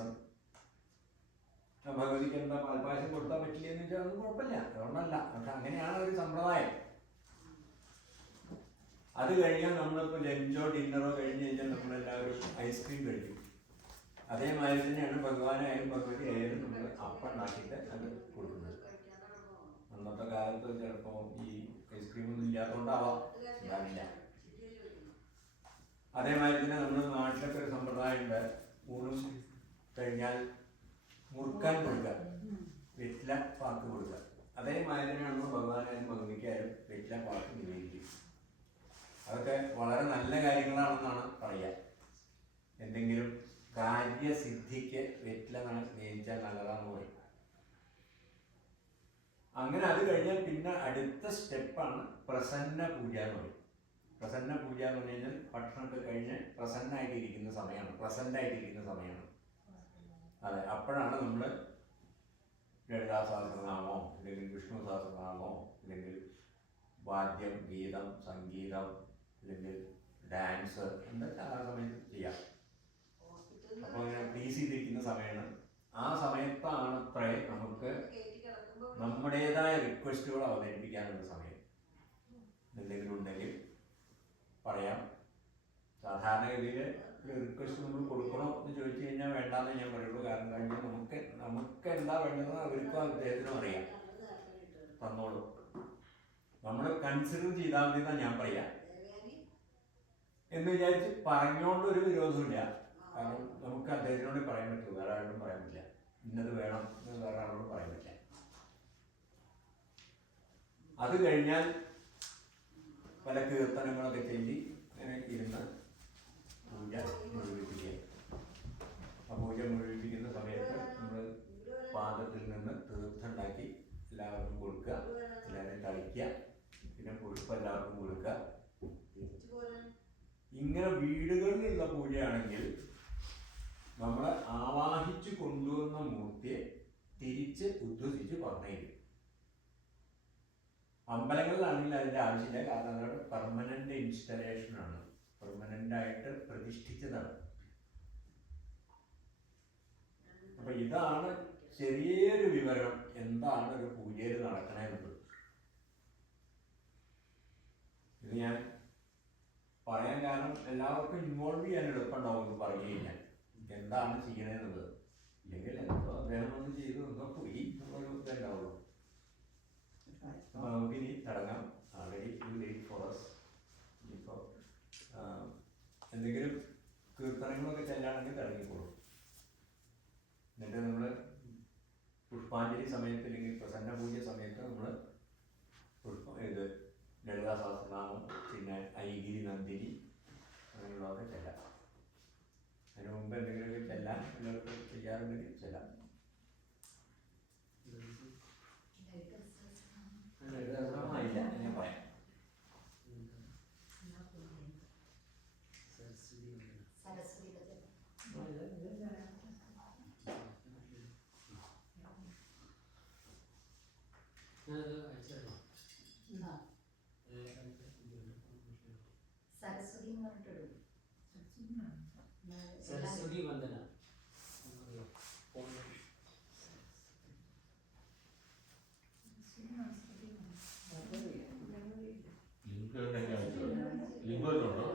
പാൽപ്പായസം. ഭഗവതിക്ക് എന്താ പാൽപ്പായസം കൊടുക്കാൻ പറ്റില്ല എന്ന് വെച്ചാൽ അത് കുഴപ്പമില്ല, അതുകൊണ്ടല്ല. പക്ഷെ അങ്ങനെയാണ് ഒരു സമ്പ്രദായം. അത് കഴിഞ്ഞാൽ നമ്മളിപ്പോൾ ലഞ്ചോ ഡിന്നറോ കഴിഞ്ഞ് കഴിഞ്ഞാൽ നമ്മളെല്ലാവരും ഐസ്ക്രീം കഴിക്കും. അതേമാതിരി തന്നെയാണ് ഭഗവാനായാലും ഭഗവതി ആയാലും നമ്മൾ അപ്പം ഉണ്ടാക്കിയിട്ട് അത് കൊടുക്കുന്നത്. അന്നത്തെ കാലത്ത് ചിലപ്പോൾ ഈ ഐസ്ക്രീമൊന്നും ഇല്ലാത്തതുകൊണ്ടാവാം, ഉണ്ടാവില്ല. അതേമാതിരി തന്നെ നമ്മുടെ നാട്ടിലൊക്കെ ഒരു സമ്പ്രദായം ഉണ്ട്, ഊണും കഴിഞ്ഞാൽ മുറുക്കാൻ കൊടുക്കുക, വെറ്റില പാക്ക് കൊടുക്കുക. അതേമാതിരി തന്നെയാണ് ഭഗവാനായാലും ഭഗവതിക്കായാലും വെറ്റില പാക്ക് നിവേദിക്കും. അതൊക്കെ വളരെ നല്ല കാര്യങ്ങളാണെന്നാണ് പറയുക. എന്തെങ്കിലും കാര്യസിദ്ധിക്ക് വെറ്റില നിവേദിച്ചാൽ നല്ലതാണെന്ന് പറയും. അങ്ങനെ അത് കഴിഞ്ഞാൽ പിന്നെ അടുത്ത സ്റ്റെപ്പാണ് പ്രസന്ന പൂജ എന്ന് പറയും. പ്രസന്ന പൂജ എന്ന് പറഞ്ഞു കഴിഞ്ഞാൽ ഭക്ഷണമൊക്കെ കഴിഞ്ഞ് പ്രസന്നായിട്ടിരിക്കുന്ന സമയമാണ്, പ്രസൻ്റായിട്ടിരിക്കുന്ന സമയമാണ്. അതെ, അപ്പോഴാണ് നമ്മൾ ലളിതാ സഹസ്രനാമോ അല്ലെങ്കിൽ വിഷ്ണു സഹസ്രനാമോ അല്ലെങ്കിൽ വാദ്യം, ഗീതം, സംഗീതം അല്ലെങ്കിൽ ഡാൻസ് എന്തൊക്കെ ആ സമയത്ത് ചെയ്യാം. അപ്പോൾ ഇങ്ങനെ പ്ലീസ് ചെയ്തിരിക്കുന്ന സമയമാണ്. ആ സമയത്താണ് അത്രേ നമുക്ക് നമ്മുടേതായ റിക്വസ്റ്റുകൾ അവതരിപ്പിക്കാനുള്ള സമയം. എന്തെങ്കിലും ഉണ്ടെങ്കിൽ പറയാം. സാധാരണഗതിയിൽ ഒരു റിക്വസ്റ്റ് നമ്മൾ കൊടുക്കണോ എന്ന് ചോദിച്ചു കഴിഞ്ഞാൽ വേണ്ടാന്ന് ഞാൻ പറയുള്ളൂ. കാരണം കഴിഞ്ഞാൽ നമുക്ക് എന്താ വേണ്ടത് അവർക്കും അദ്ദേഹത്തിനും അറിയാം, തന്നോളൂ. നമ്മൾ കൺസിഡർ ചെയ്താൽ മതി എന്നാണ് ഞാൻ പറയാം. എന്ന് വിചാരിച്ച് പറഞ്ഞുകൊണ്ടൊരു വിരോധമില്ല. കാരണം നമുക്ക് അദ്ദേഹത്തിനോട് പറയാൻ പറ്റും, വേറെ ആരോടും പറയാൻ പറ്റില്ല. ഇന്നത് വേണം എന്ന് വേറെ ആരോടും പറയാൻ പറ്റില്ല. അത് കഴിഞ്ഞാൽ പല കീർത്തനങ്ങളൊക്കെ ചൊല്ലി അങ്ങനെ ഇരുന്ന് പൂജ മുഴുവിപ്പിക്കുക. ആ പൂജ മുഴുവിപ്പിക്കുന്ന സമയത്ത് നമ്മൾ പാദത്തിൽ നിന്ന് തീർത്ഥമുണ്ടാക്കി എല്ലാവർക്കും കൊടുക്കുക, എല്ലാവരും കളിക്കുക, പിന്നെ പുഷ്പം എല്ലാവർക്കും കൊടുക്കുക. ഇങ്ങനെ വീടുകളിലുള്ള പൂജയാണെങ്കിൽ നമ്മൾ ആവാഹിച്ച് കൊണ്ടുവന്ന മൂർത്തിയെ തിരിച്ച് ഉദ്വസിച്ച് പറഞ്ഞേക്കും. അമ്പലങ്ങളിലാണെങ്കിൽ അതിൻ്റെ ആവശ്യമില്ല, കാരണം അതാണ് പെർമനന്റ് ഇൻസ്റ്റലേഷനാണ്, പെർമനന്റ് ആയിട്ട് പ്രതിഷ്ഠിച്ചതാണ്. അപ്പൊ ഇതാണ് ചെറിയൊരു വിവരണം, എന്താണ് ഒരു പൂജയിൽ നടക്കണമെന്നുള്ളത്. ഇത് ഞാൻ പറയാൻ കാരണം എല്ലാവർക്കും ഇൻവോൾവ് ചെയ്യാൻ എളുപ്പമുണ്ടാവും എന്ന് പറഞ്ഞു കഴിഞ്ഞാൽ എന്താണ് ചെയ്യണമെന്നുള്ളത്. ഇല്ലെങ്കിൽ എന്തോ അദ്ദേഹം ഒന്ന് ചെയ്തു എന്തോ പോയി ഒരു ഇതുണ്ടാവുള്ളൂ. നമുക്ക് ഇനി തുടങ്ങാം. Already you wait for us. ഇപ്പോൾ എന്തെങ്കിലും കീർത്തനങ്ങളൊക്കെ ചെല്ലാണെങ്കിൽ തുടങ്ങിക്കോളും. എന്നിട്ട് നമ്മൾ പുഷ്പാഞ്ജലി സമയത്ത് അല്ലെങ്കിൽ പ്രസന്ന പൂജ സമയത്ത് നമ്മൾ ഇത് ലളിതാ സഹസ്രനാമം, പിന്നെ ഐഗിരി, നന്ദിനി അങ്ങനെയുള്ളതൊക്കെ ചെല്ലാം. അതിന് മുമ്പ് എന്തെങ്കിലുമൊക്കെ ചെല്ലാൻ എല്ലാവർക്കും ചെയ്യാറുണ്ടെങ്കിൽ ചെല്ലാം. ഇല്ല ഞാൻ പറയാം. സരസ്വതി വന്ദന ലിംഗമുണ്ടോ?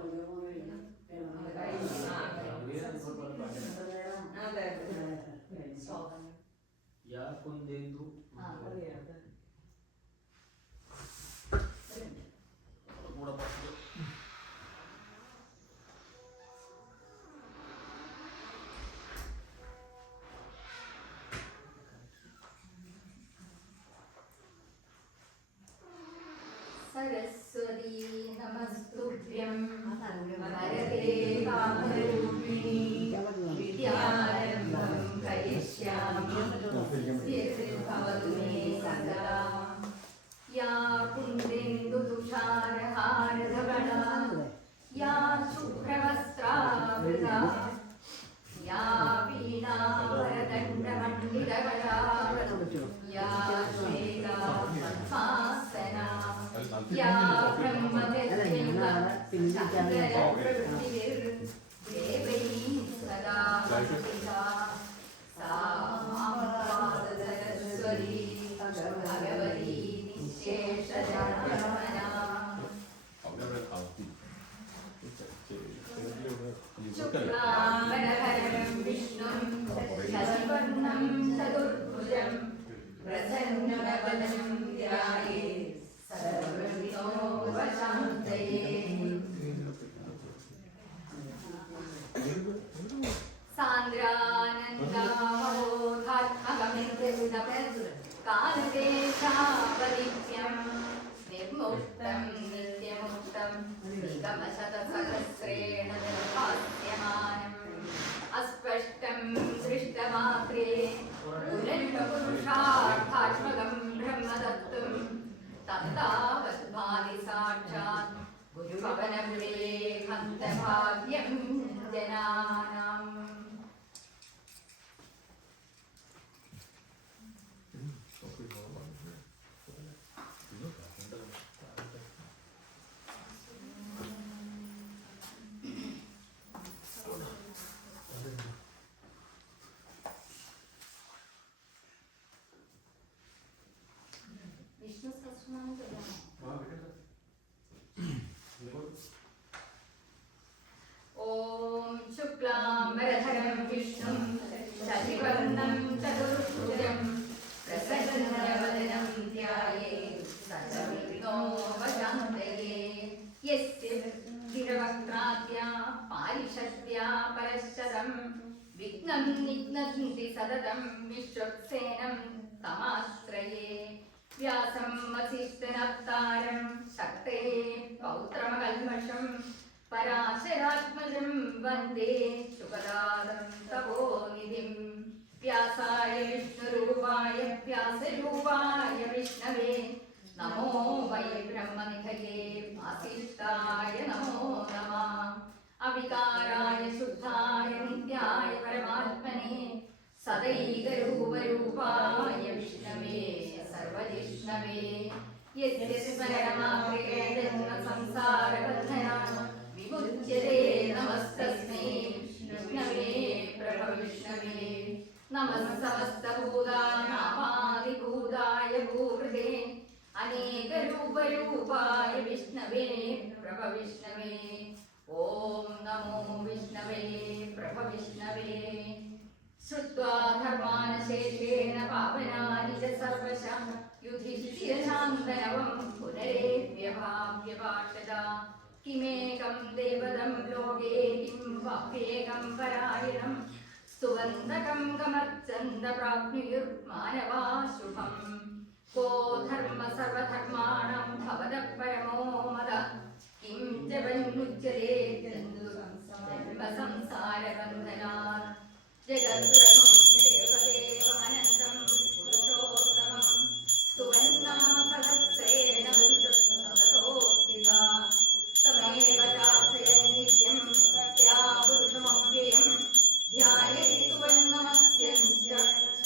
യാ കുന്ദേന്ദു കൂടെ പത്ത് सरस्वती नमस्तुभ्यं वरदे कामरूपिणी विद्यारम्भं करिष्यामि स्थिरभवतु मे सदा या कुन्देन्दुतुषारहारधवला या शुभ्रवस्त्रावृता या वीणावरदण्डमण्डितकला या श्वेता पद्मासना या ब्रह्मविद्या देवैः सदा सा सरस्वती भगवती निःशेषजनार्दना शुक्लाम्बरधरं विष्णुं शशिवर्णं चतुर्भुजं प्रसन्नवदनं ध्यायेत् सर्वविघ्नोपशान्तये कालदेशावदित्यं निर्मुक्तं नित्यमुक्तं निगमशतसहस्रेण निर्भास्यमानम् अस्पष्टं दृष्टमात्रे पुनरुपपुरुषार्थात्मकं ब्रह्मतत्त्वं तत्तावद्भाति साक्षात् गुरुपवनपुरे हन्तभाग्यं जनानाम् विष्णु सहस्रनाम ओम शुक्लांबरधरं विष्णुं शशिवर्णं चतुर्भुजं प्रसन्नवदनं ध्यायेत् सर्वविघ्नोपशान्तये यस्य गिरवक्त्राद्या पारिषद्या परश्चदं विघ्नं निघ्नन्ति सततं विश्वक्सेनं तमाश्रये व्यासं वसिष्ठनप्तारं शक्ते पौत्रमकल्मषं पराशरात्मजं वन्दे शुकदादं तपोनिधिं व्यासाय विष्णुरूपाय व्यासरूपाय विष्णवे नमो वै ब्रह्मनिधये वासिष्ठाय नमो नमः अविकाराय शुद्धाय नित्याय परमात्मने सदैकरूपरूपाय विष्णवे सर्वजिष्णवे यस्य स्मरणमात्रे जन्मसंसारबन्धना विमुच्यते नमस्तस्मै विष्णवे प्रभविष्णवे नमः समस्तभूतानामादिभूताय भूहृदे अनेकरूपरूपाय विष्णवे प्रभविष्णवे ॐ नमो विष्णवे प्रभविष्णवे श्रुत्वा धर्मानशेषेण पावनानि च सर्वशः युधिष्ठिरशान्तनवं पुनरेत्यभाव्यभाषदा किमेकं देवदं लोके किं वाप्येकं परायणं स्तुवन्तकं कमर्चन्द प्राप्नुयुर्मानवा शुभम् को धर्म सर्वधर्माणां भवतः परमो मदः किं च वन्मुच्यते जन्मसंसारबन्धनात् जगद्रघुं देवदेवमनन्तं पुरुषोत्तमं स्तुवन्नामसहस्रेण पुरुषसततोक्तिधा तमेव चार्थयन् नित्यं भक्त्या पुरुषमव्ययं ध्यायेत्स्तुवन्नमस्यं च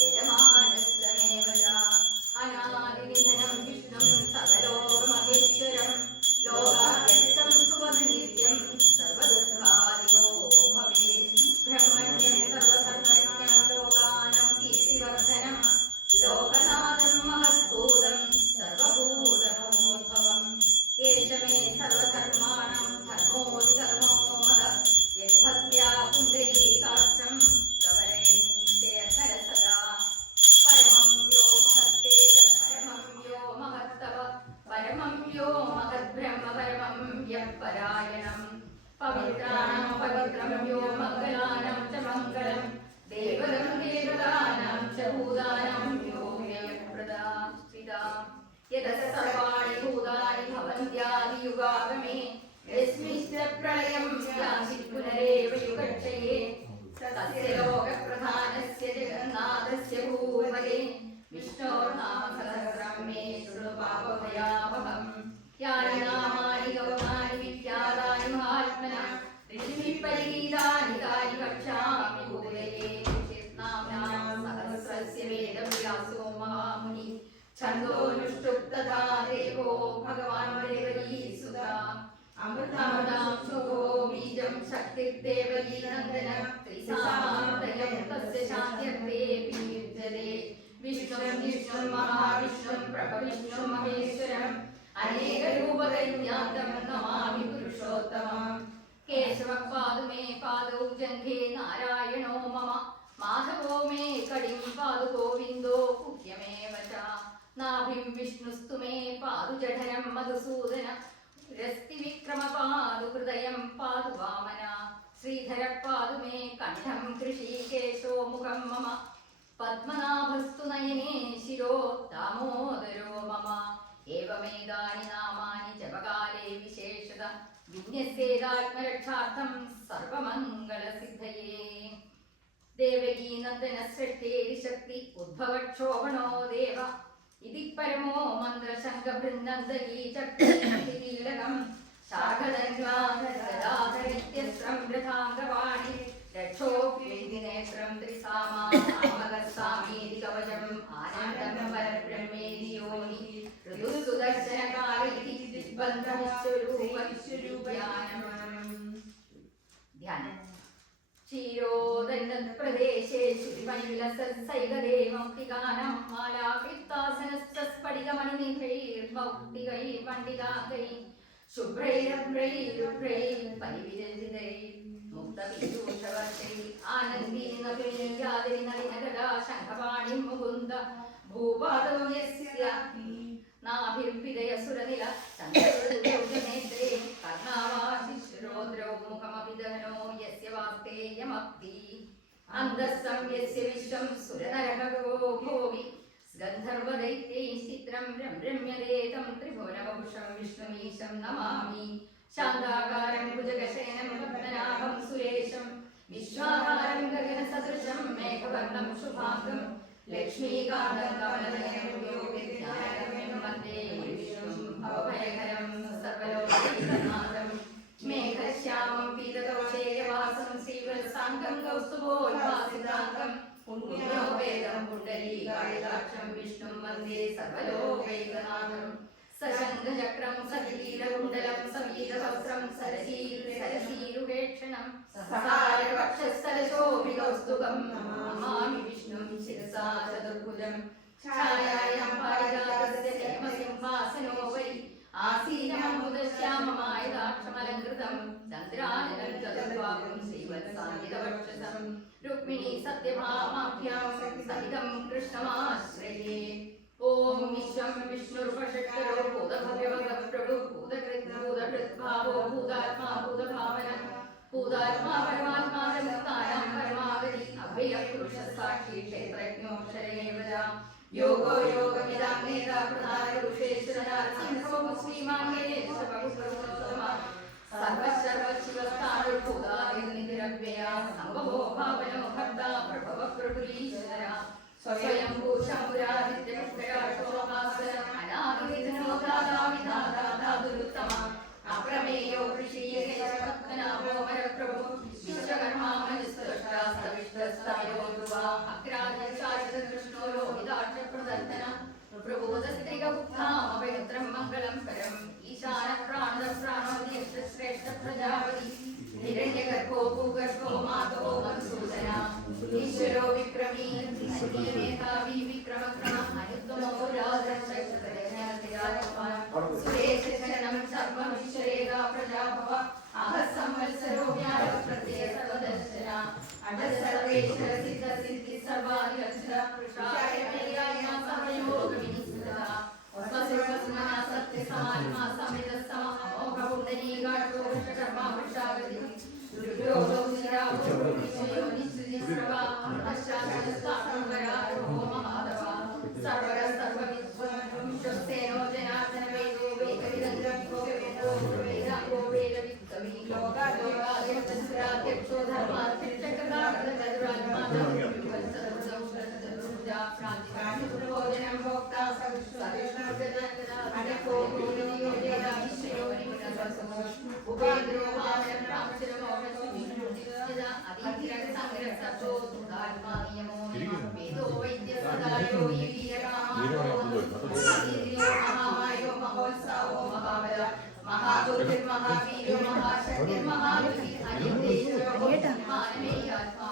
यजमानस्यमेव च अनादिनिधनं विष्णुं सकलोकमहेश्वरं लोकाध्यक्षं स्तुवन्नित्यं सर्वदुःखादिको भवेत् ब्रह्मण्यं सर्वधर्मज्ञं लोकानां कीर्तिवर्धनं लोकनाथं महद्भूतं सर्वभूतभवोद्भवम् एष मे सर्वधर्माणां धर्मोऽधिकर्मो मदः यद्भक्त्या पुण्डरीकाक्षं प्रवरेण्येतर सदा परमं यो महत्तेज परमं यो महत्तव परमं यो महद्ब्रह्म परमं यः परायणम् पवित्राणां पवित्रं यो मङ्गलानां च मङ्गलं देवदं देवतानां च भूतानां यो व्ययप्रदास्थिता यतः सर्वाणि भूतानि भवन्त्यादियुगागमे यस्मिंश्च प्रलयं याचित् पुनरेव युगक्षये तस्य लोकप्रधानस्य जगन्नाथस्य भूपते विष्णोर्नामसहस्रं मे शृणु पापभयावहम् यानि नामानि गौणानि विख्यातानि महात्मना ऋषिभिः परिगीतानि तानि वक्ष्यामि भूतये नाम्नां सहस्रस्य वेदव्यासो महामुनि छन्दोनुष्टुप् तथा देवो भगवान् देवकीसुता अमृतामृतांशो बीजं शक्तिर्देवकी नन्दन त्रिसामादयं तस्य शान्त्यर्थे വിഷ്ണു മഹേശ്വരം അനേകരൂപതൈന്യാന്തം നമാമി പുരുഷോത്തമം കേശവ പാതു മേ പാദൗ ജംഘേ നാരായണോ മമ മാധവോ മേ കടിം പാതു ഗോവിന്ദോ മുഖ്യമേവ ച നാഭിം വിഷ്ണുസ്തു മേ പാതു ജഠരം മധുസൂദന രസ്തി വിക്രമ പാതു ഹൃദയം പാതു വാമന ശ്രീധര പാതു മേ കണ്ഠം കൃഷീകേശോ മുഖം മമ പത്മനാഭസ്തു നയനേ ശിരോ ദാമോദരോ മമ ഏവമേതാനി നാമാനി ജപകാലേ വിശേഷത വിന്യസ്യേതാത്മരക്ഷാർത്ഥം സർവമംഗളസിദ്ധയേ ദേവകീ നന്ദന സൃഷ്ടേരി ശക്തി ഉദ്ഭവക്ഷോഭണോ ദേവ ഇതി പരമോ മന്ത്രശങ്കഭൃന്നന്ദകീ ചക്രീലകം ശാഖദന്വാധരസ്രം രഥാംഗവാണി രക്ഷോപ്യേതിനേത്രം ത്രിസാമാമഗസ്സാമീതി കവചം ആനന്ദം പരബ്രഹ്മേതി യോനി ഋതുസുദർശനകാലി ധ്യാനം ക്ഷീരോദന്നപ്രദേശേ ശ്രീമൈലസൈകദേവം പിഗാനം മാലാകൃത്താസനസ്ഫടികമണിനിഭൈർഭൗക്തികൈ പണ്ഡിതാകൈ ശുഭ്രൈരഭ്രൈരുഭ്രൈ പരിവിരജിതൈ മുക്തവിദൂഷവർഷൈ ആനന്ദീനപിയാതിരി നളിനഗദാ ശംഖപാണി മുകുന്ദ ഭൂപാദോ യസ്യ നാഭിർവിദയസുരനില ചന്ദ്രനേത്രേ കർണാവാശിശ്രോദ്രോ മുഖമഭിദഹനോ യസ്യ വാസ്തേയമബ്ധി അന്തസ്സം യസ്യ വിശ്വം സുരനരഹഗോ ഭോഗി ഗന്ധർവദൈത്യൈ ചിത്രം രമ്യതേതം ത്രിഭുവനവപുഷം വിഷ്ണുമീശം നമാമി ശാന്താകാരം ഭുജഗശയനം പത്മനാഭം സുരേശം വിശ്വാധാരം ഗഗനസദൃശം മേഘവർണം ശുഭാംഗം ലക്ഷ്മീകാന്തം കമലനയനം യോഗജ്ഞാനഗമ്യം വന്ദേ വിഷ്ണും ഭവഭയഹരം സർവലോകൈകനാഥം മേഘശ്യാമം പീതകൗശേയവാസം ശ്രീവത്സാംഗം കൗസ്തുഭോദ്ഭാസിതാംഗം പുണ്യോപേതം പുണ്ഡരീകായതാക്ഷം വിഷ്ണും വന്ദേ സർവലോകൈകനാഥം സശംഖചക്രം സകിരീടകുണ്ഡലം സമീതവസ്ത്രം സരസീരുഹേക്ഷണം സഹാരവക്ഷസ്ഥലശോഭികൗസ്തുഭം നമാമി വിഷ്ണും ശിരസാ ചതുർഭുജം ഛായായാം പാരിജാതസ്യ ഹേമസിംഹാസനോപരി ആസീനമമുദശ്യാമമായതാക്ഷമലങ്കൃതം ചന്ദ്രാനനം ചതുർബാഹും ശ്രീവത്സാങ്കിതവക്ഷസം രുക്മിണീ സത്യഭാമാഭ്യാം സഹിതം കൃഷ്ണമാശ്രയേ ഓം വിശ്വം വിഷ്ണുർവഷട്കരോ ഭൂതഭവ്യവഗഃപ്രഭു ഭൂതകൃദ്ഭാവോ ഭൂതാത്മാ ഭൂതഭാവന ഭൂതാത്മാ പരമാത്മാ മുക്താനാം പരമാവധി അവ്യയപുരുഷസാക്ഷി ക്ഷേത്രജ്ഞോക്ഷരേവ യോഗോ യോഗമിദാം നേതാ പ്രധാനപുരുഷേശ്വരനാഥോ ശ്രീമാന്യേശ്വരപുരുഷോത്തമ സർവശർവശിവസ്ഥാനുഭൂതാദിനിരവ്യയ സംഭവോ ഭാവനോ ഭർത്താ പ്രഭവ പ്രഭുരീശ്വര സ്വയം ഭൂഷമുരാദിത്യപുഷ്കരാക്ഷോഭാസന അനാദിനോ ദാതാവിധാതാതുരുത്തമ അപ്രമേയോ ഋഷീകേശപത്മനാഭോ വരപ്രഭു വിശ്വകർമാ മനുസ്തവിഷ്ടസ്തയോ ധ്രുവ അഗ്രാധ്യക്ഷാചിത കൃഷ്ണോ ലോഹിതാക്ഷപ്രദർശന പ്രബോധസ്ത്രീകമുക്താമപയത്രം മംഗളം പരം ഈശാന പ്രാണ പ്രാണോദ്യശ്രേഷ്ഠ പ്രജാപതി ഹിരണ്യഗർഭോ ഭൂഗർഭോ മാധവോ മധുസൂദന ഈശ്വരോ വിക്രമീ മേധാവി വിക്രമക്രമ അനുത്തമോ സുരേശനം സർവമിശ്വരേകാ പ്രജാഭവ അഹ സംവത്സരോ വ്യാഴ പ്രത്യയ സർവദർശന അടസർവേശ്വര സിദ്ധ സിദ്ധി സർവാധികർഷ പുരുഷായ മേയായ സമയോഗ വിനിശ്ചിത വസ്വസ്വസ്മന സത്യസമാത്മാ സമിത സമ അമോഘ പുണ്ഡരീകാക്ഷോ വൃഷകർമാ വൃഷാവതി ദുര്യോധോ നിരാവോ വിശ്വയോ നിശ്ചിതശ്രവ അന്തഃശാസ്ത്രസ്ഥാപനവരായോ മഹാദവ സർവര സർവവിശ്വസേനോ ജനാർദ്ദന വേദോ വേദവിദഗ്ധോ വേദോ വേദാംഗോ വേദവിത്തമി ലോകാലോകാദിവ്യക്ഷോ ധർമാർത്ഥിക്ഷകൃതാകൃതജരാത്മാജം ഭോക്താ സവിഷ്ണോ ഉപേന്ദ്രോ വാമനം പ്രാംശരമോ വേദോ വൈദ്യ സദായോ മഹാമായോ മഹോത്സവോ മഹാബല മഹാബുദ്ധിർമഹാവീര്യോ മഹാശക്തിർമഹാബലി അനിന്ദേശ്വരോ മഹാനമേയാത്മാ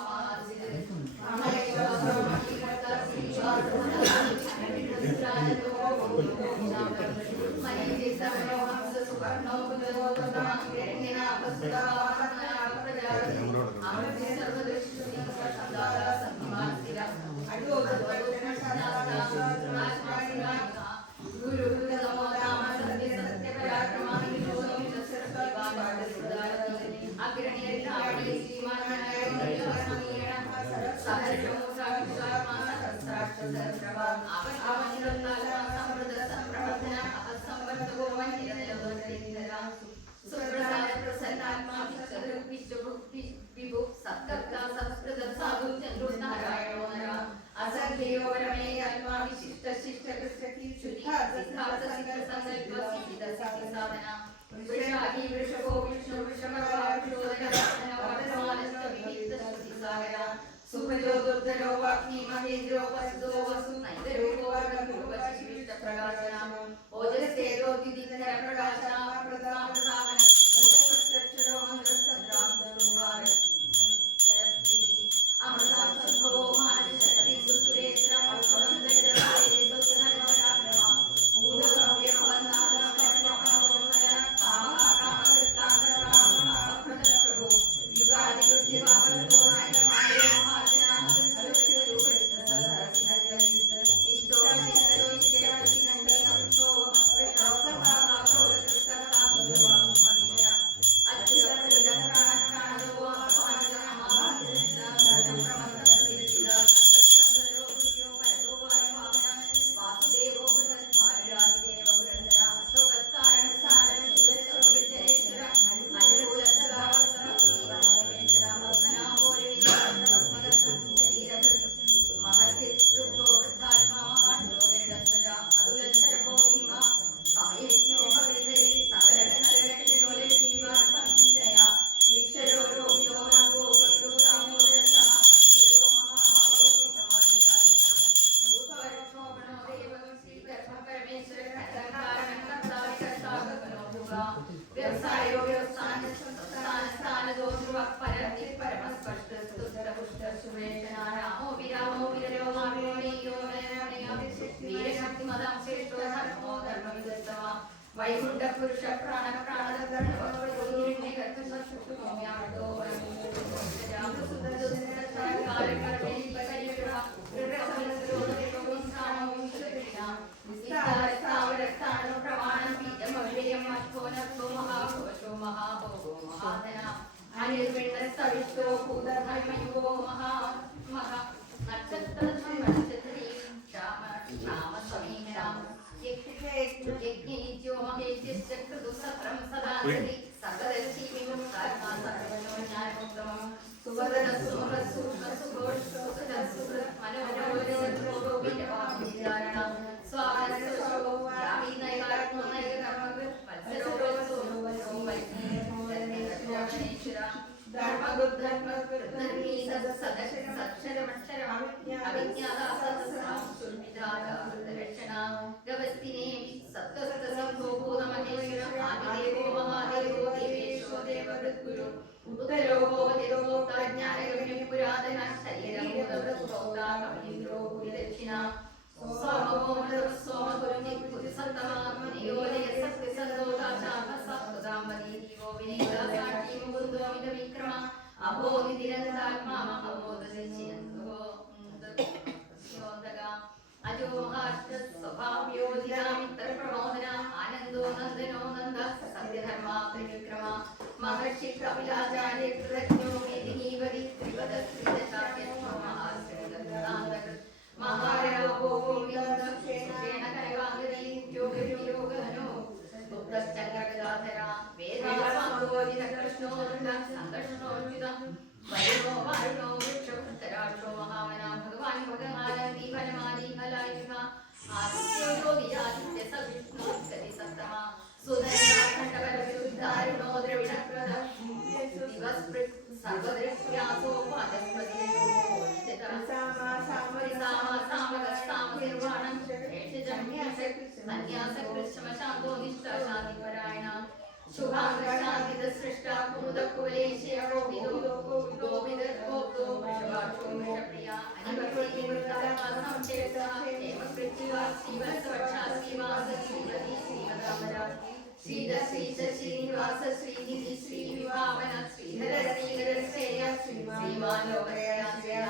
ശ്രീധ ശ്രീനിവാസ ശ്രീനിധി ശ്രീ വിഭാവന ശ്രീധര ശ്രീധര ശ്രേയ ശ്രീമാൻ ലോകശ്രേയ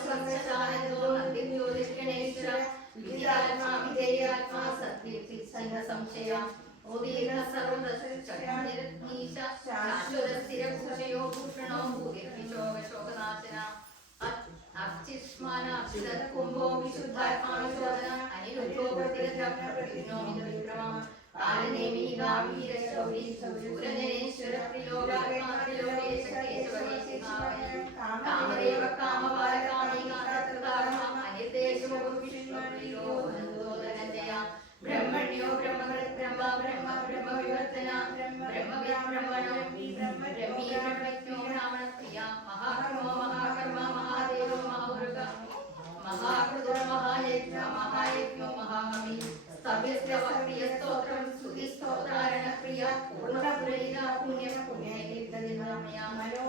സ്വച്ഛാനന്ദോ നന്ദിജ്യോതിർഗണേശ്വര വിദ്യാത്മാ വിധേയാത്മാ സത്യത്തി സന്ന സംശയ ഓദീർഘ സർവദശീശ ശാശ്വത സ്ഥിരഭൂഷയോ ഭൂഷണോ ഭൂതിർവിശോകശോകനാശന അർച്ചിഷ്മാനാക്ഷിതകുംഭോ വിശുദ്ധാത്മാവിശോധന അനിരുദ്ധോപതിരദ്രവ്രവിക്രമം കാലനേമികാവീരശൗരി ശൂരജനേശ്വര ത്രിലോകാത്മാത്രിലോകേശ കേശവകേശികാവയ കാമദേവ കാമപാല കാമീകാതൃതാരമ അനിർദേശോപവിഷ്ണുപ്രിയോ അനന്തോദനഞ്ജയ ബ്രഹ്മണ്യോ ബ്രഹ്മഹൃത് ബ്രഹ്മ ബ്രഹ്മ ബ്രഹ്മവിവർത്തന ബ്രഹ്മവിബ്രഹ്മണോ ബ്രഹ്മീ ബ്രഹ്മജ്ഞോ ബ്രാഹ്മണപ്രിയ മഹാകർമ്മോ മഹാകർമ്മ മഹാദേവോ മഹാവൃക മഹാകൃതോ മഹായജ്ഞ മഹായജ്ഞോ മഹാമി സ്തഭ്യസ്യ പ്രിയ സ്തോത്രം സ്തുതി സ്തോത്രാരണ പ്രിയ പൂർണ്ണപുരൈന പുണ്യ പുണ്യൈർദ്ദനിനാമയ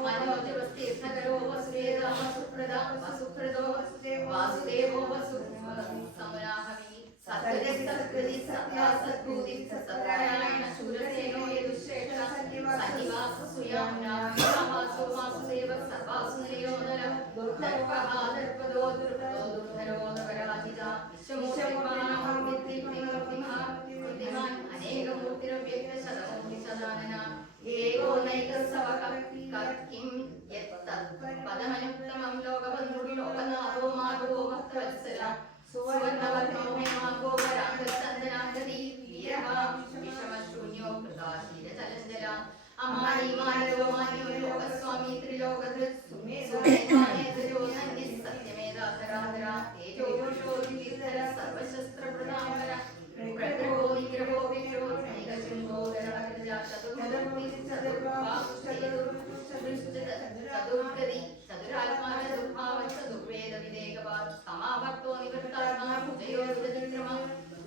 മനോജവസ്തീർത്ഥകരോ വസുദേവ വസുപ്രദ വസുപ്രദോ വാസുദേവോ വസുസമരാഹവി സത്യസത്കൃതി സത്യാസത്ഭൂതി സത്യാരായണ ശൂരസേനോ യദുശ്രേഷ്ഠ സന്നിവാസ സുയാമുനാസോ വാസുദേവ സർവാസു നിലയോനല ദുർധർപ്പഹാദർപ്പദോ ദുർധരോ ദുർധരോദപരാജിത വിശ്വമൂർത്തിമാൻ അനേകമൂർത്തിരവ്യക്തശതമൂർത്തിശതാനന ഏകോ നൈകസവകം കിം യത്തത് പദമനുത്തമം ലോകബന്ധുർലോകനാഥോ മാധവോ ഭക്തവത്സല സുവർണവർണോ മേമാങ്കോ വരാംഗചന്ദനാംഗതി വീരഃ വിഷമശൂന്യോ കൃതാശീലചലഞ്ജല അമാനിമാനരോ മാന്യോ ലോകസ്വാമി ത്രിലോകധൃത് സുമേധാനേതരോ നന്ദി സത്യമേധാധരാധര തേജോ പുരുഷോദിതര സർവശസ്ത്രപ്രദാംബര പ്രഗ്രഹോ നിഗ്രഹോ വിഗ്രഹോ നൈകശൃംഗോദര ചതുർഗതി ചതുരാത്മാന ദുർഭാവ ചതുർവേദ വിവേകവാൻ സമാഭക്തോ നിവൃത്താത്മാ ഭുജയോ ദുരതിക്രമ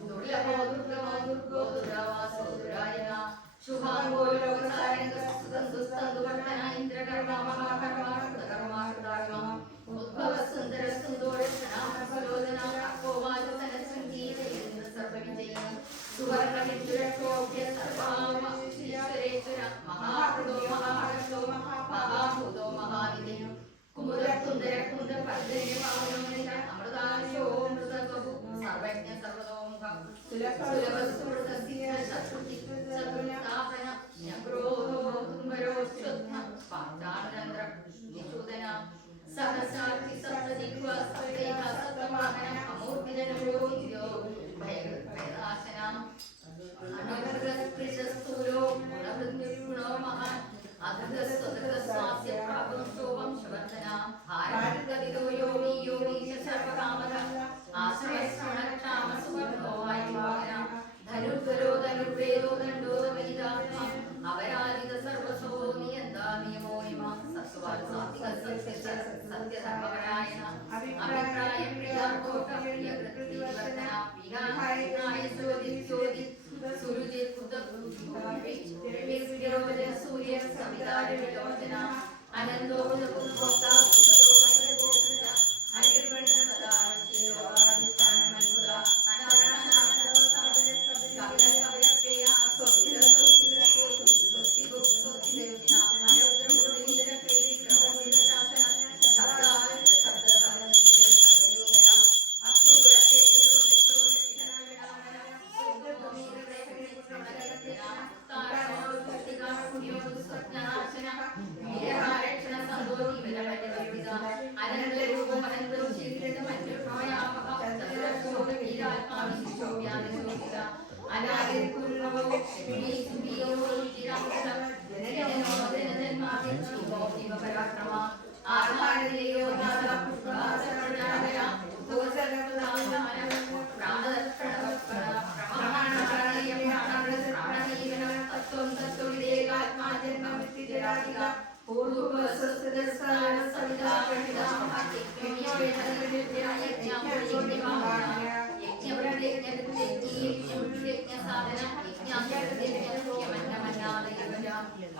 ദുർലഭോ ദുർഗമോ ദുർഗോ ദുരാവാസോ ദുരായന ശുഭാംഗോ ലോകസാരംഗസ്തുതന്തുസ്തന്തുവർത്തന ഇന്ദ്രകർമ്മ മഹാകർമ്മ കൃതകർമ്മ കൃതാകർമ്മ ഉദ്ഭവ സുന്ദര സുന്ദോരക്ഷണാമലോചന അപ്പോവാചന സംഗീതയേന്ദ്ര സർവവിജയ സുവർണ വിദ്യുരക്ഷോഭ്യ സർവാമ ഈശ്വരേശ്വര മഹാകൃതോ മഹാകർഷോ മഹാഭൂതോ മഹാവിധി കുമുദകുന്ദര കുന്ദ പർജന്യ പാവനോനിത അമൃതാശോ മൃതകു സർവജ്ഞ സർവതോമുഖം സുലഭസുഹൃതസ്യ ശത്രുതി ചതുർനാഭന ജ്ഞക്രോധോ തുംബരോ ശുദ്ധ പാഞ്ചാനന്ദ്ര നിഷൂദന സഹസാക്ഷി സപ്തജിഹ്വ സപ്തൈക സപ്തവാഹന അമൂർത്തിജനോ നിരോ ഭയനാശന അനവൃതസ്പൃശസ്ഥൂലോ ഗുണവൃദ്ധിഗുണോ മഹാൻ അധൃതസ്വതൃതസ്വാസ്യ പ്രാപുംസോ വംശവർദ്ധന ഭാരതഗതിതോ യോഗി യോഗീശ സർവകാമത ആശ്രയശ്രവണക്ഷാമ സുവർണോ വായുവാഹന ധനുർധരോ ധനുർവേദോ ദണ്ഡോദമനിതാത്മ അപരാജിത സർവസോ നിയന്താ നിയമോ നിമ സത്വാൽ സാത്വിക സത്യധർമ്മപരായണ അഭിപ്രായ പ്രിയാർക്കോട്ട പ്രിയവൃത്തിവർത്തന വിഹായ ജ്യോതി സുരുചി സൂര്യ സവിതാര വിലോചന അനന്തോ പുഷ്പോക്ത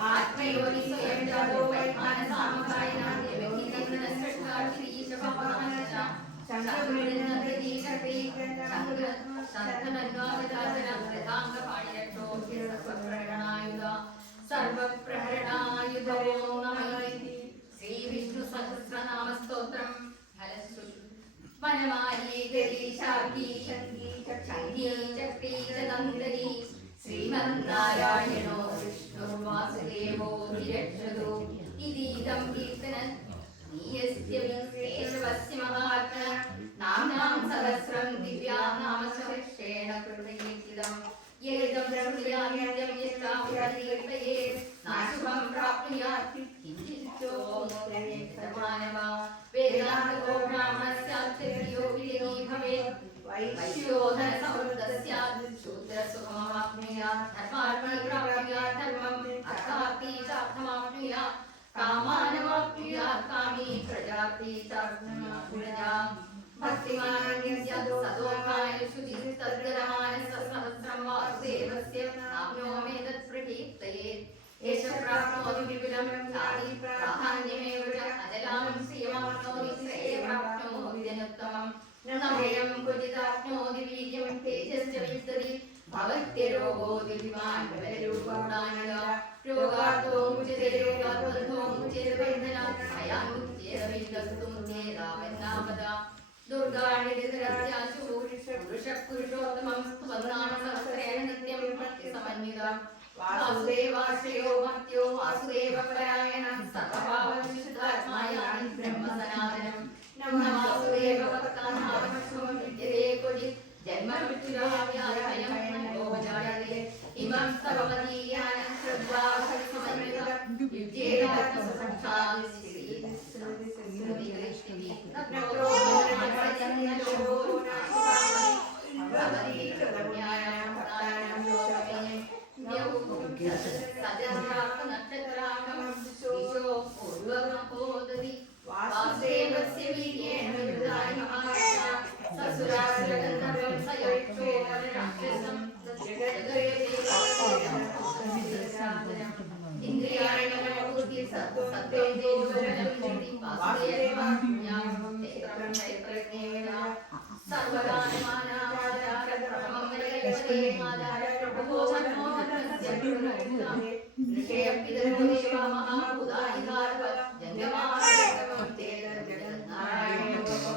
ആത്മയോനി സ്വയം ജാതോ വൈമാന സാമകായന ശങ്കരനന്ദീ ശക്തി ശങ്കര ശങ്കരന്വാദിതാചന പ്രധാംഗ പാണിരക്ഷോ സ്തോത്രം വനമാലി ഗരീശാഖി ശംഖി ചക്രീ ചതന്തരി ശ്രീമന്നാരായണോ വിഷ്ണു വാസുദേവോ വിരക്ഷതു ഇതീദം കീർത്തനം നീയസ്യ വിശേഷവസ്യ മഹാത്മന നാംനാം സഹസ്രം ദിവ്യാനാമസഹസ്രേണ കൃതകീർത്തിതം യേദം പ്രകൃത്യാനിത്യം യസ്താവതീർത്തയേ നാശുഭം പ്രാപ്നുയാത് കിഞ്ചിത്തോ മോദനേതമാനവ വേദാന്തോ ബ്രാഹ്മണസ്യാക്ഷരിയോ വിദേഹി ഭവേത് വൈശ്യോധന സമൃദ്ധസ്യാത് ശൂദ്രസുഖമാപ്നുയാത് ധർമാർത്ഥി പ്രാപ്നുയാത് ധർമ്മം അർത്ഥാർത്ഥി ചാർത്ഥമാപ്നുയാത് കാമാനവാപ്നുയാത് കാമീ പ്രജാപതി ചാപ്നുയാത് ഭക്തിമാനന്യസ്യാത് സദോകായേഷു തദ്ഗതമാനസഹസ്രം വാസുദേവസ്യ നാമ്നോമേതത് പ്രകീർത്തയേത് യേശ പ്രാപ്നോതി വിപുലം ചാരി പ്രാധാന്യമേവ ച അജലാം ശ്രിയമാപ്നോതി ശ്രേയ പ്രാപ്നോതി ജനോത്തമം നമയം ക്വചിതാപ്നോതി വീര്യം തേജസ്യ വിത്തതി ഭവത്യരോഗോതി വിമാൻ ബലരൂപാണാനല രോഗാർത്തോ മുച്യത്തെ രോഗാർബന്ധോ മുച്യത്തെ ബന്ധനാത് ഭയാൻ മുച്യേത വിഗസ്തും തേതാവന്നാമത ദുർഗാണിതിരത്യാശു പുരുഷപുരുഷോത്തമം സ്തുവന്നാമ സഹസ്രേണ നിത്യം ഭക്തിസമന്വിതം വാസുദേവാശ്രയോ മർത്യോ വാസുദേവപരായണം സർവഭാവവിശുദ്ധാത്മായാനി ബ്രഹ്മസനാതനം നമ വാസുദേവ ഭക്താനാമശ്വം വിദ്യതേ ക്വചിത് ജന്മമൃത്യുരാവ്യായം മനോജായതേ ഇമം സർവമതീയാനം ശ്രദ്ധാ ഭക്തിസമന്വിതം യുജ്യേതാത്മസംസാദി വാസുദേവസ്യ വീര്യേണ വിദുരായ സസുരാസുരഗന്ധർവം സയോക്ഷോവരരാക്ഷസം ഇന്ദ്രിയാണി മനോബുദ്ധി സത്യം തേജോബലം ധൃതി വാസുദേവാജ്ഞാനം ക്ഷേത്രം ക്ഷേത്രജ്ഞേന സർവദാനമാനാചാരപ്രമം വരകൽപതേ മാതാരപ്രബോധനോധനസ്യ ഗുണോക്തം ഋഷയപിതരോ ദേവാ മഹാഭൂതായികാരവത് ജംഗമാനഗമം തേന ജഗന്നാരായണോ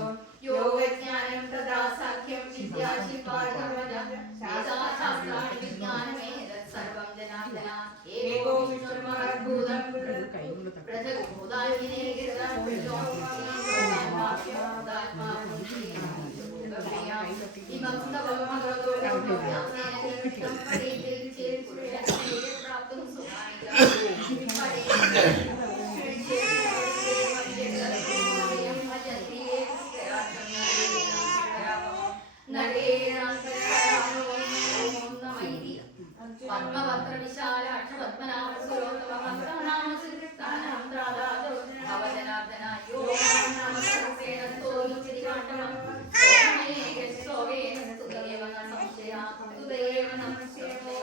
യോഗജ്ഞാനം തഥാ സാഖ്യം വിദ്യാശില്പാധർമ്മജ വേദാശാസ്ത്രാണി വിജ്ഞാനമേതത് സർവം ജനാർദ്ദന ഏകോ വിഷ്ണുർമഹദ്ഭൂതം പൃഥഗ്ഭൂതാന്യനേ ഗിരിതം ഇമം സ്തവം ഭഗവതോ വ്യാസേന നിമിത്തം പരീതിൽ ചേത് പുരുഷനെ പ്രാപ്തും സുഖായിക പത്മപത്ര വിശാലാക്ഷ പത്മനാഭ സ്വരോത്തമനാമ സുഹൃത്താനാം ത്രാദാതോ ഭവജനാർദ്ദനായോ നാമ സഹസ്രേണ സ്തോത്രം കാണ്ഡവം സോമേന സ്തുതേവ സംശയാ സ്തുതേവ നമസ്യേവോ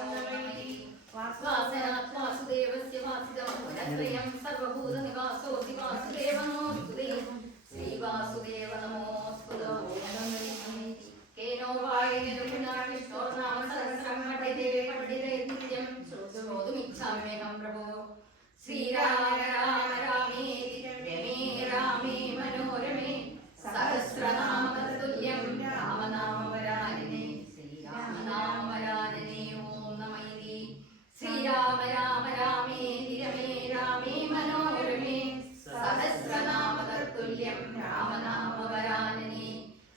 വാസനാത് വാസുദേവസ്യ വാസിതം പുനഃത്രയം സർവഭൂത നിവാസോതി വാസുദേവ നമോസ്തുതേ ശ്രീവാസുദേവ നമോസ്തുതോ കേനോ വായേന വിഷ്ണോർനാമ സഹസ്രം പഠിതേ പഠിതേ നിത്യം ശ്രോതുമിച്ഛാമ്യഹം പ്രഭോ ശ്രീരാമ രാമ രാമേതി രമേ രാമേ മനോരമേ സഹസ്രനാമതുല്യം രാമനാമവരാനനെ ശ്രീരാമനാമവരാനനെ ഓം നമൈതി ശ്രീരാമ രാമ രാമേതി രമേ രാമേ മനോരമേ സഹസ്രനാമതുല്യം രാമനാമവരാനനെ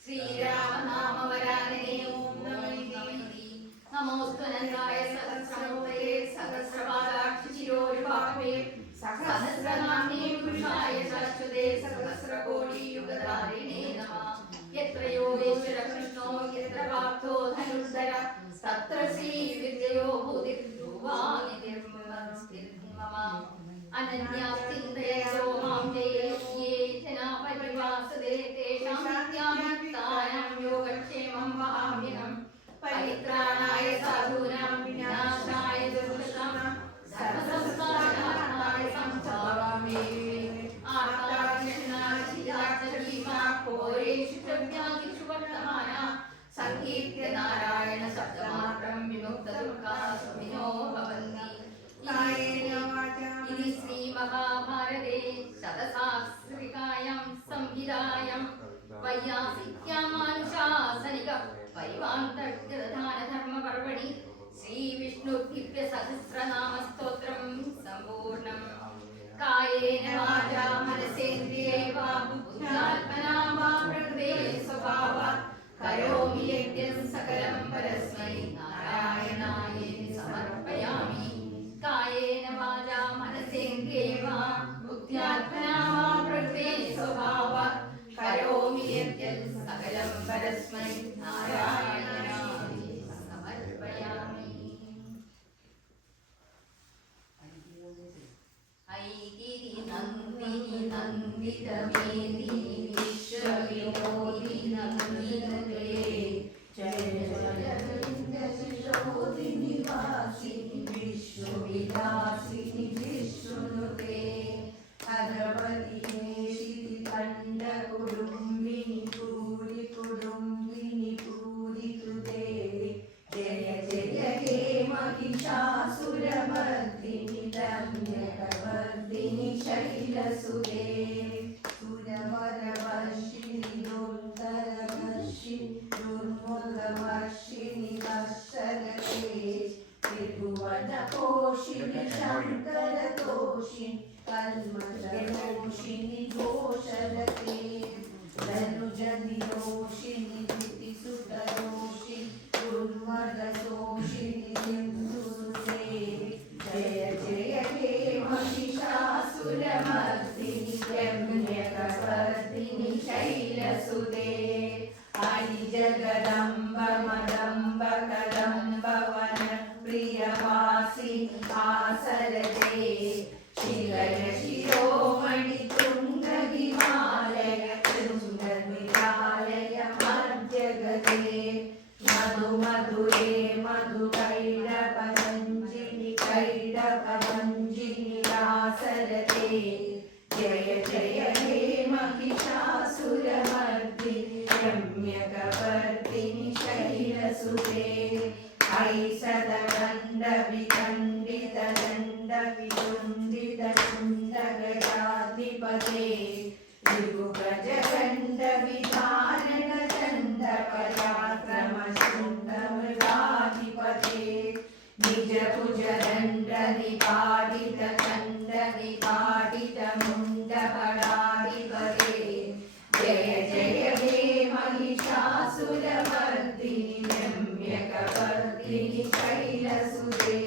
ശ്രീരാമനാമവരാനനെ ഓം നമൈതി നമോസ്തുനന്ദായ സഹസ്രമൂർത്തയേ സഹസ്രപാദാക്ഷി ശിരോരുപാഭവേ സഹസ്രനാമേ പുരുഷായ ശാശ്വതേ സഹസ്രകോടിയുഗധാരിണേ നമഃ യത്ര യോഗേശ്വര കൃഷ്ണോ യത്ര പാർത്ഥോ ധനുർധര തത്ര ശ്രീവിദ്യയോ ഭൂതിർഭുവാനിർമമ അനന്യാസ്തിന്ദയോ മാം ജയേ ജനാ പരിവാസദേ തേഷാം നിത്യാനുക്താനാം യോഗക്ഷേമം വഹാമ്യഹം പരിത്രാണായ സാധൂനാം വിനാശായ ദുർഗതാം സർവസംസാരാണായ സംസാരാമേ ആർത്താദിനാശിയാചരീമാ ഘോരേഷു പ്രജ്ഞാതിഷു വർത്തമാന സംകീർത്യ നാരായണ ശബ്ദമാത്രം വിമുക്തദുഃഖാസുഖിനോ ഭവന്തി ഇതി ശ്രീ മഹാഭാരതേ ശതസാഹസ്രികായാം മാസിക്യാമാനുശാസനിക പരിവാന്തർഗധാനധർമ്മപർവണി ശ്രീവിഷ്ണുദിവ്യ സഹസ്രനാമസ്തോത്രം സമ്പൂർണം. കായേന വാചാ മനസേന്ദ്രിയൈവാ ബുദ്ധ്യാത്മനാ വാ പ്രകൃതേ സ്വഭാവാത് കരോമി യജ്ഞം സകലം പരസ്മൈ നാരായണായേതി സമർപ്പയാമി. കായേന വാചാ മനസേന്ദ്രിയൈവാ ബുദ്ധ്യാത്മനാ വാ പ്രകൃതേ സ്വഭാവാത് കരോമി യജ്ഞം സകലം പരസ്മൈ നാരായണായേതി സമർപ്പയാമി. ഐഗിരി നന്ദിനി നന്ദിതമേദിനി വിശ്വവിനോദിനി നന്ദിതേ ജയ ജയ വിന്ദശിശോദിനി വാസിനി വിശ്വവിലാസിനി വിഷ്ണുതേ ഭഗവതി ശിരി കണ്ഠ കുടുംബിനി പൂരി കുടുംബിനി പൂരി കൃതേ ജയ ജയ ഹേ महिषासुरमर्दिनि रम्यकवर्दिनि शैलसुते सुरवरवर्षिणि दुर्धरवर्षिणि दुर्मुखवर्षिणि वर्षरते त्रिभुवनपोषिणि शङ्करतोषिणि कल्मषरोषिणि घोषरते धनुजनिरोषिणि दितिसुतरोषिणि दुर्मदशोषिणि सिन्धुसुते जय जय हे महिषासुरमर्दिनि रम्यकवर्दिनि शैलसुते हरि जगदम्ब मदम्ब कदम्ब वनप्रियवासिनि आसरते शिखर शिरोमणि तुङ्गहिमालय तुङ्गनिरालय मध्यगते मधु मधुरे मधुकैडपदञ्जिनि कैडपदञ्जिनि रासरते जय जय हे महिषासुरमर्दिनि रम्यकवर्दिनि शैलसुते ऐषदण्डविदण्डितदण्डविदुण्डितदण्डगजाधिपते ऋगुगजदण्डविधारणदण्डपराक्रमशुण्डमृगाधिपते निजभुजदण्डनिपाटितदण्डनिपाटितमुण्डबलाधिपते जय जय हे महिषासुरमर्दिनि रम्यकवर्दिनि शैलसुते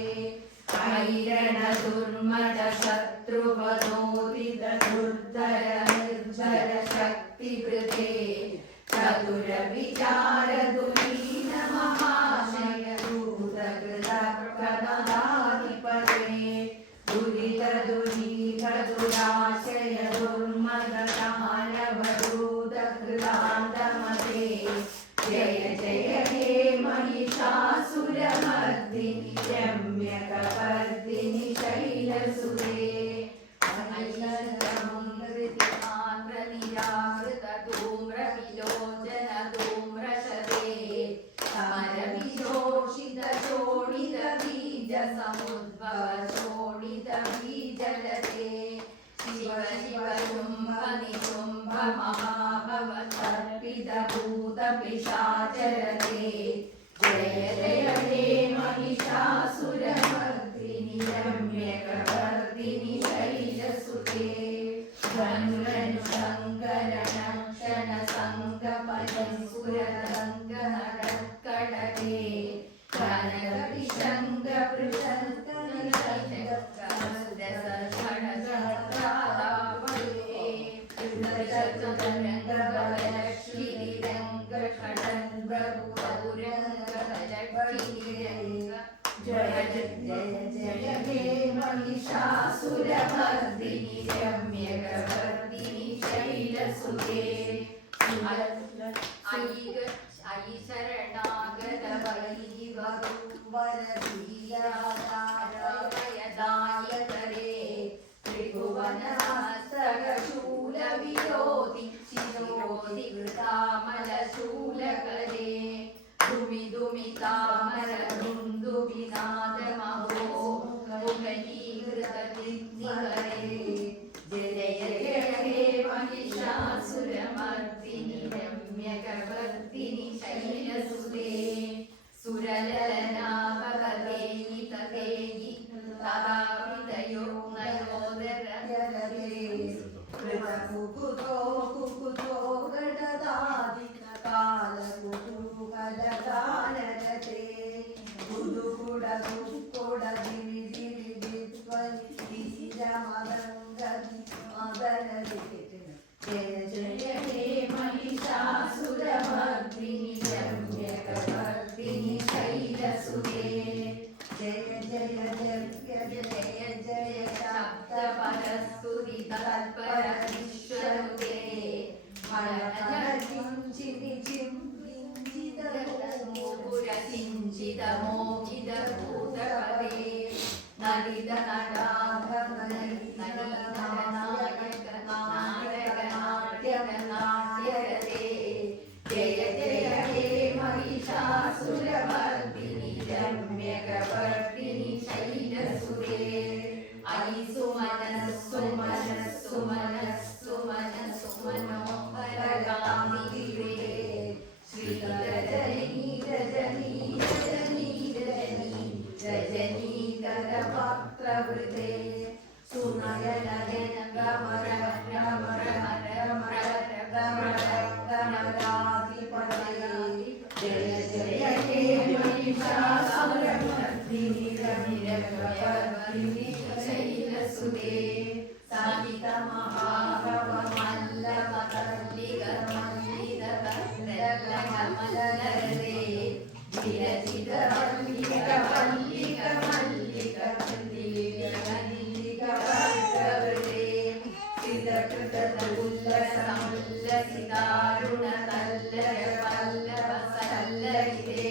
ऐरणदुर्मदशत्रुवनोदितदुर्धर निर्भर शक्तिवृते चतुरविचारदुरीन महाशय दूतकृतप्रदाधिपते दुरितदुरीहदुराशय दुर्मददानवदूतकृतान्तमते जय जय हे महिषासुरमर्दिनि रम्यकवर्दिनि शैलसुते समुद्भवशोणितबीजलते शिव शिव शुम्भ निशुम्भ महाभवतर्पितभूतपिशाचरते जय जय हे महिषासुरमर्दिनि रम्यकवर्दिनि शैलसुते धनुरनुशङ्करणक्षण सङ्गपदसुरसङ्गनरत्कडटे जय जय हे महिषासुरमर्दिनि रम्यकवर्दिनि शैलसुते आई शरणागत वरदीयदायकरे त्रिभुवनहस्तशूलविरोधि शिरोधि कृतामलशूलकरे दुमि दुमि तामर दुन्दुभिनादमहो मुखनीकृतदिग्निहरे जय जय हे महिषासुरमर्दिनि रम्य സുരലനാഭകതേയി തതേയി തഥാപിതയോ നയോദരയരതേ കുകുതോ കുകുതോ ഗടദാദി കാലകുതൂഹലഗാനരതേ കുതുകുട കുക്കുട ദിവി ദിവി ദിധ്വനി ദിശിരമദംഗതി മദനദി. ജയ ജയ ഹേ മഹിഷാസുരമർദിനി രമ്യകവർദിനി ശൈലസുതേ. ജയ ജയ ജയ ജയ ജയ ശബ്ദപരസ്തുതി തത്പര വിശ്വരൂപേ പുരകിഞ്ചിതമോഹിതഭൂതപദേ നളിത നാട്യനാട്യരതേ. ജയ ജയ ഹേ മഹിഷാസുരമർദിനി രമ്യകവർദിനി ശൈലസുതേ. ഐ സുമനസ്സു മനസ്സു മനസ്സു മനസ്സു മനോഹരകാമിനിവേ ശ്രീരജനീ രജനീ രജനീ രജനീ രജനീകരപാത്രവൃതേ സുനയനയന ഗമര ഗമര ഗമര ഗമര ഗമരാധിപതേ. ജയ ജയ ഹേ മഹിഷാസുരമർദിനി രമ്യകവർദിനി ശൈലസുതേ. സഹിത മഹാഭവമല്ലവ കല്ലിക മല്ലിക കമലരതേ വിരചിത മല്ലിക മല്ലിക മല്ലിക മല്ലിക മല്ലിക വർഗവൃതേ സിതകൃതമുല്ലസമുല്ലസിതാരുണ തല്ലര പല്ലവ സല്ലരിതേ.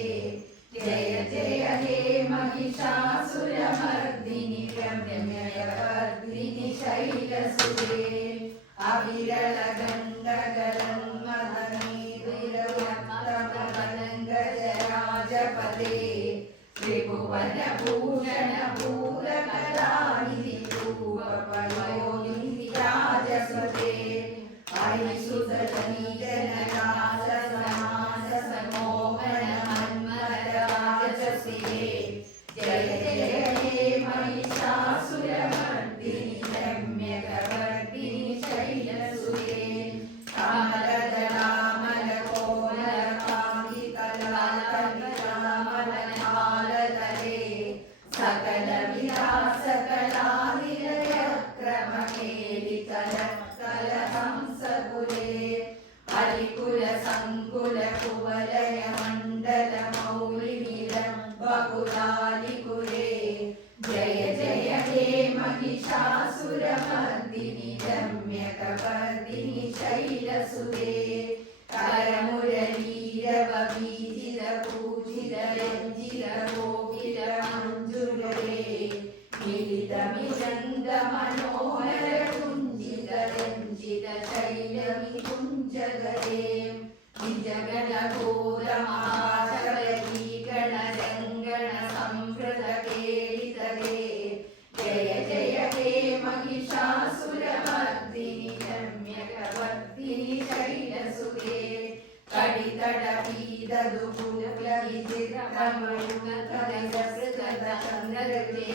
ജയ ജയ ഹേ മഹിഷാസുരമർദിനി രമ്യകവർദിനി ശൈലസുതേ. അവിരള ഗംഗകലന്മദനീതിരമതമതംഗജരാജപദേ ത്രിഭുവന ഭൂഷണ ഭൂതകലാനിധി രൂപപയോനിധി രാജസുതേ. ഐസുതനീജനരാജസമാസമോഹന മന്മരാജസുതേ. ജയ ജയ ഹേ മഹിഷാസുരമർദിനി രമ്യകവർദിനി ശൈലസുതേ. കമലദളാമലകോമലകാന്തികലാകലികാമലഹാലതലേ സകലവിലാസകലാനിലയക്രമകേലികലകലഹംസകുലേ. ഹരികുല സങ്കുല കുവലയ മണ്ഡല മൗലിനിലം ബകുലാലികുലേ. ജയ ജയ ഹേ മഹിഷാസുരമർദിനി രമ്യകവർദിനി ശൈലസുതേ. കരമുരളീരവ വീജിത പൂജിത രഞ്ജിത കോകില മഞ്ജുലേ മിലിതമിരംഗ മനോഹര കുഞ്ചിത രഞ്ജിത ശൈലമി കുഞ്ചലേ. നിജഗണ ഘോര മഹാശബരീ ഗണരംഗണ സംഭൃത കേളിതലേ. ജയ ജയ ഹേ മഹിഷാസുരമർദിനി രമ്യകവർദിനി ശൈലസുതേ. കടിതടപീതദുപുലവിചിത്രമഴുകതരസൃതചന്ദ്രേ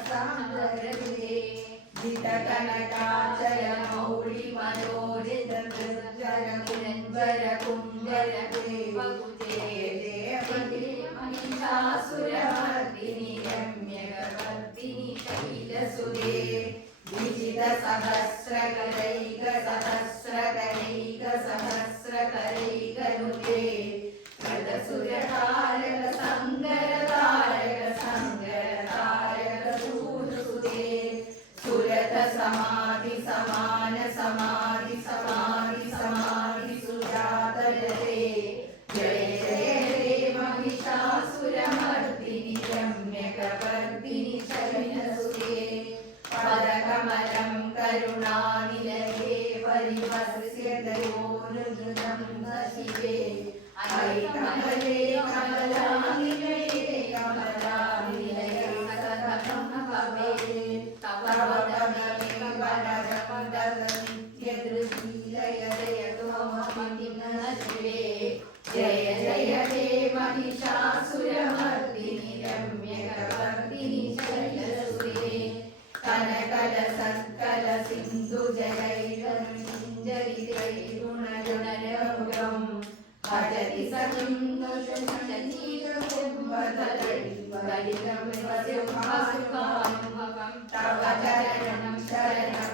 പ്രണതസുരാസുരമൗളിമണിസ്ഫുരതംശുരസന്നകസാന്ദ്രേ. ജിതകനകാചല മൗളി മനോരിതൃജര കുംഭര ദേവകുജേ. ജയ മഹിഷാസുരമർദിനി രമ്യകവർദിനി ശൈലസുതേ. വിജിത സഹസ്രകരൈക സഹസ്രകരൈക സഹസ്രകരൈകനുതേ. കൃതസുരതാരക സങ്കരതാരക സങ്കരതാരക സൂനുസുതേ. സുരത സമാധി സമാന സമാധി സമാധി സമാധി സുജാതരതേ. ജയ ജയ ഹേ മഹിഷാസുരമർദിനി രമ്യകവർദിനി ശൈലസുതേ. പദകമലം കരുണാനിലയേ പരിവർഷ്യതയോനുജൃതം ശിവേ. ഐ കമലേ കമലാനിലയേ കമലാനിലയേ സതതം ഭവേ. തവ പദമേ വനരമദ നിത്യദൃശീലയതേ. ജഗതി സഖിം ുംഭകം തവ ചരണം ശരണം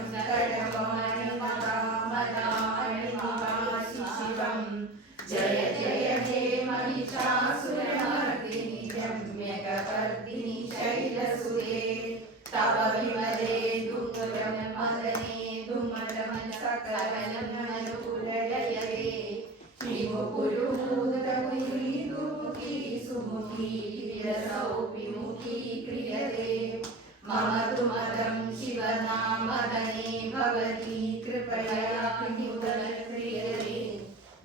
ശിവം ജയ ജയ ഹേ महिषासुरमर्दिनि रम्यकपर्दिनि शैलसुते तव विमले दुर्गम मदने दुमलमन सकलं नरुकुलयते श्रीमुकुरुदमुखी सुमुखी विरसौ विमुखी क्रियते मम तु मदं शिवनामदने भवती कृपया नूतन क्रियते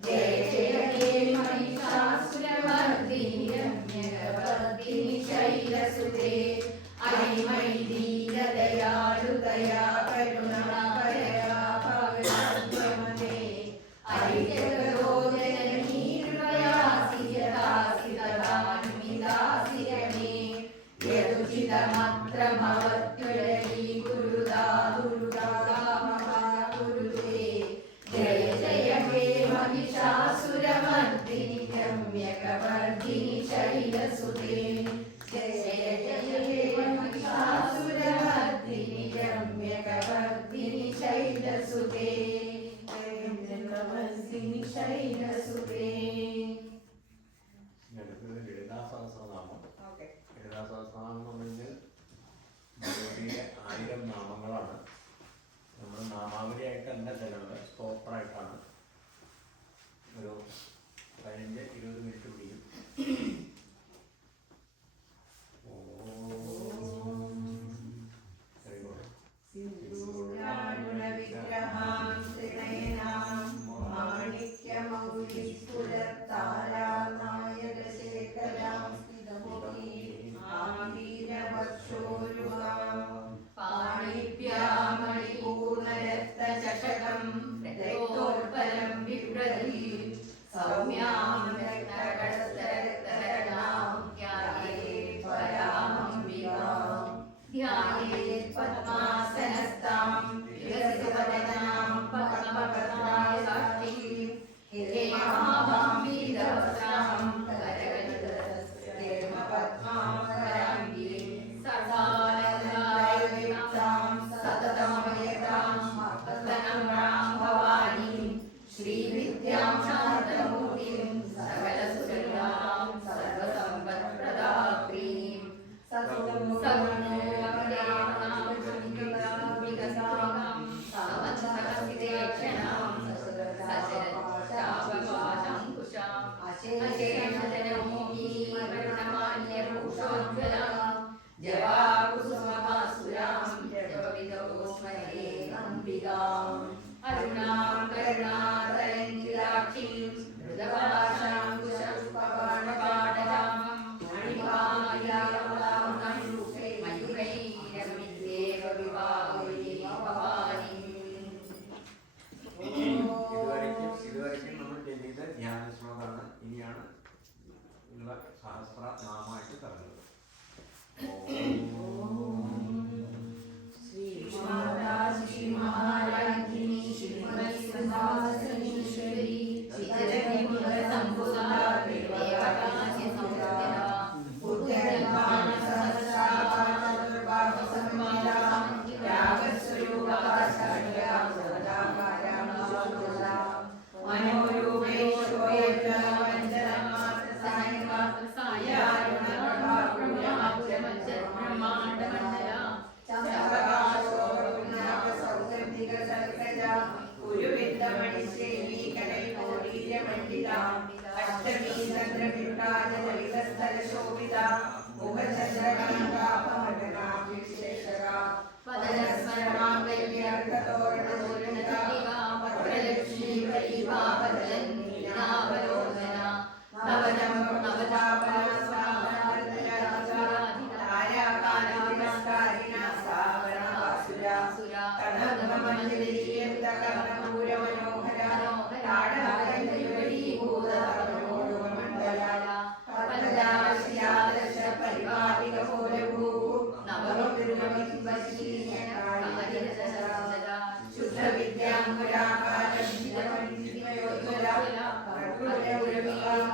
जय जय हे महिषासुरमर्दिनि रम्यकपर्दिनि शैलसुते अहिमैदीन दयालु दया करुणाकरया भवद्भ्रमते अहिजगदोदयनी कृपयासि यदासि तदान्वितासि रमे यदुचितमत्र भवत्युरयी कुरुदा दुरुदा महा कुरुते जय जय हे महिषासुरमर्दिनि रम्यकपर्दिनि शैलसुते जय जय हे महिषासुरमर्दिनि रम्यकपर्दिनि शैलसुते रम्यकपर्दिनि शैलसुते ലളിതാസഹസ്രനാമം. ലളിതാസഹസ്രനാമം എന്ന് പറഞ്ഞാൽ ഭഗവതിയുടെ 1000 നാമങ്ങളാണ്. നമ്മൾ നാമാവലിയായിട്ടല്ല ചെല്ലുന്നത്, സ്തോത്രമായിട്ടാണ്. ഒരു 15-20 മിനിറ്റ് പിടിക്കും. पाणिभ्यामणिपूर्णरत्नचषकं रक्तोत्पलं बिभ्रति सौम्यां रत्नकटस्थरत्नरत्नां ध्यायेत् परामम्बिकां ध्यायेत् पद्मासनस्थां विलसितवदनां पद्मपत्राय साक्षीं हेमाभां वीरवस्त्रां करकलितपद्माकराङ्गीं सर्वानन्दायुक्तां सततमयतां पतनं भवानीं श्रीविद्यां शान्तमूर्तिं सकलसुखदां सर्वसम्पत्प्रदात्रीं अरुणां करुणातरङ्गिलाक्षीं मृदभाषाङ्कुशपुष्पबाणपाटलां मयूरैरमित्येव विभावये भवानीम्. ഇതുവരെയ്ക്കും നമ്മൾ ചെല്ലിയത് ധ്യാന ശ്ലോകമാണ്. ഇനിയാണ് ഉള്ള സഹസ്രനാമമായിട്ട് പറഞ്ഞത്. श्री महाराज्ञी श्रीमती सिंहासनेश्वरी चित्रनिपुणसम्भुधा देवकास्य संस्थिता उद्यमानसहस्रापादुर्भावसम्मिला रागस्वरूपाचार्यां सदाकारां शुभदा मनोरूपेश्वरब्रह्माण्डमण्डला अष्टमी चन्द्रपिण्डाजलविलस्थलशोभिता मुखचन्द्रकनकापमण्डला विशेषका पदस्मरणाङ्गल्यर्कतोरणतोरणिका वरलक्ष्मी वैभावदलन्नीलावलोकना नवनं नवतापना ताराकालिनमस्कारिणा सावरणवासुरा कनकमञ्जलीयन्तकर्णपूरमनोहरा ताडकैर्युगीभूतमनोरुगमण्डला पल्लाश्यादश परिवारिकपोलभू नवमृगमिम्बशीर्णकालिरसदा शुद्धविद्याङ्कुराकारं चिदमण्डिमयोज्वला कर्पूरपुरमिकां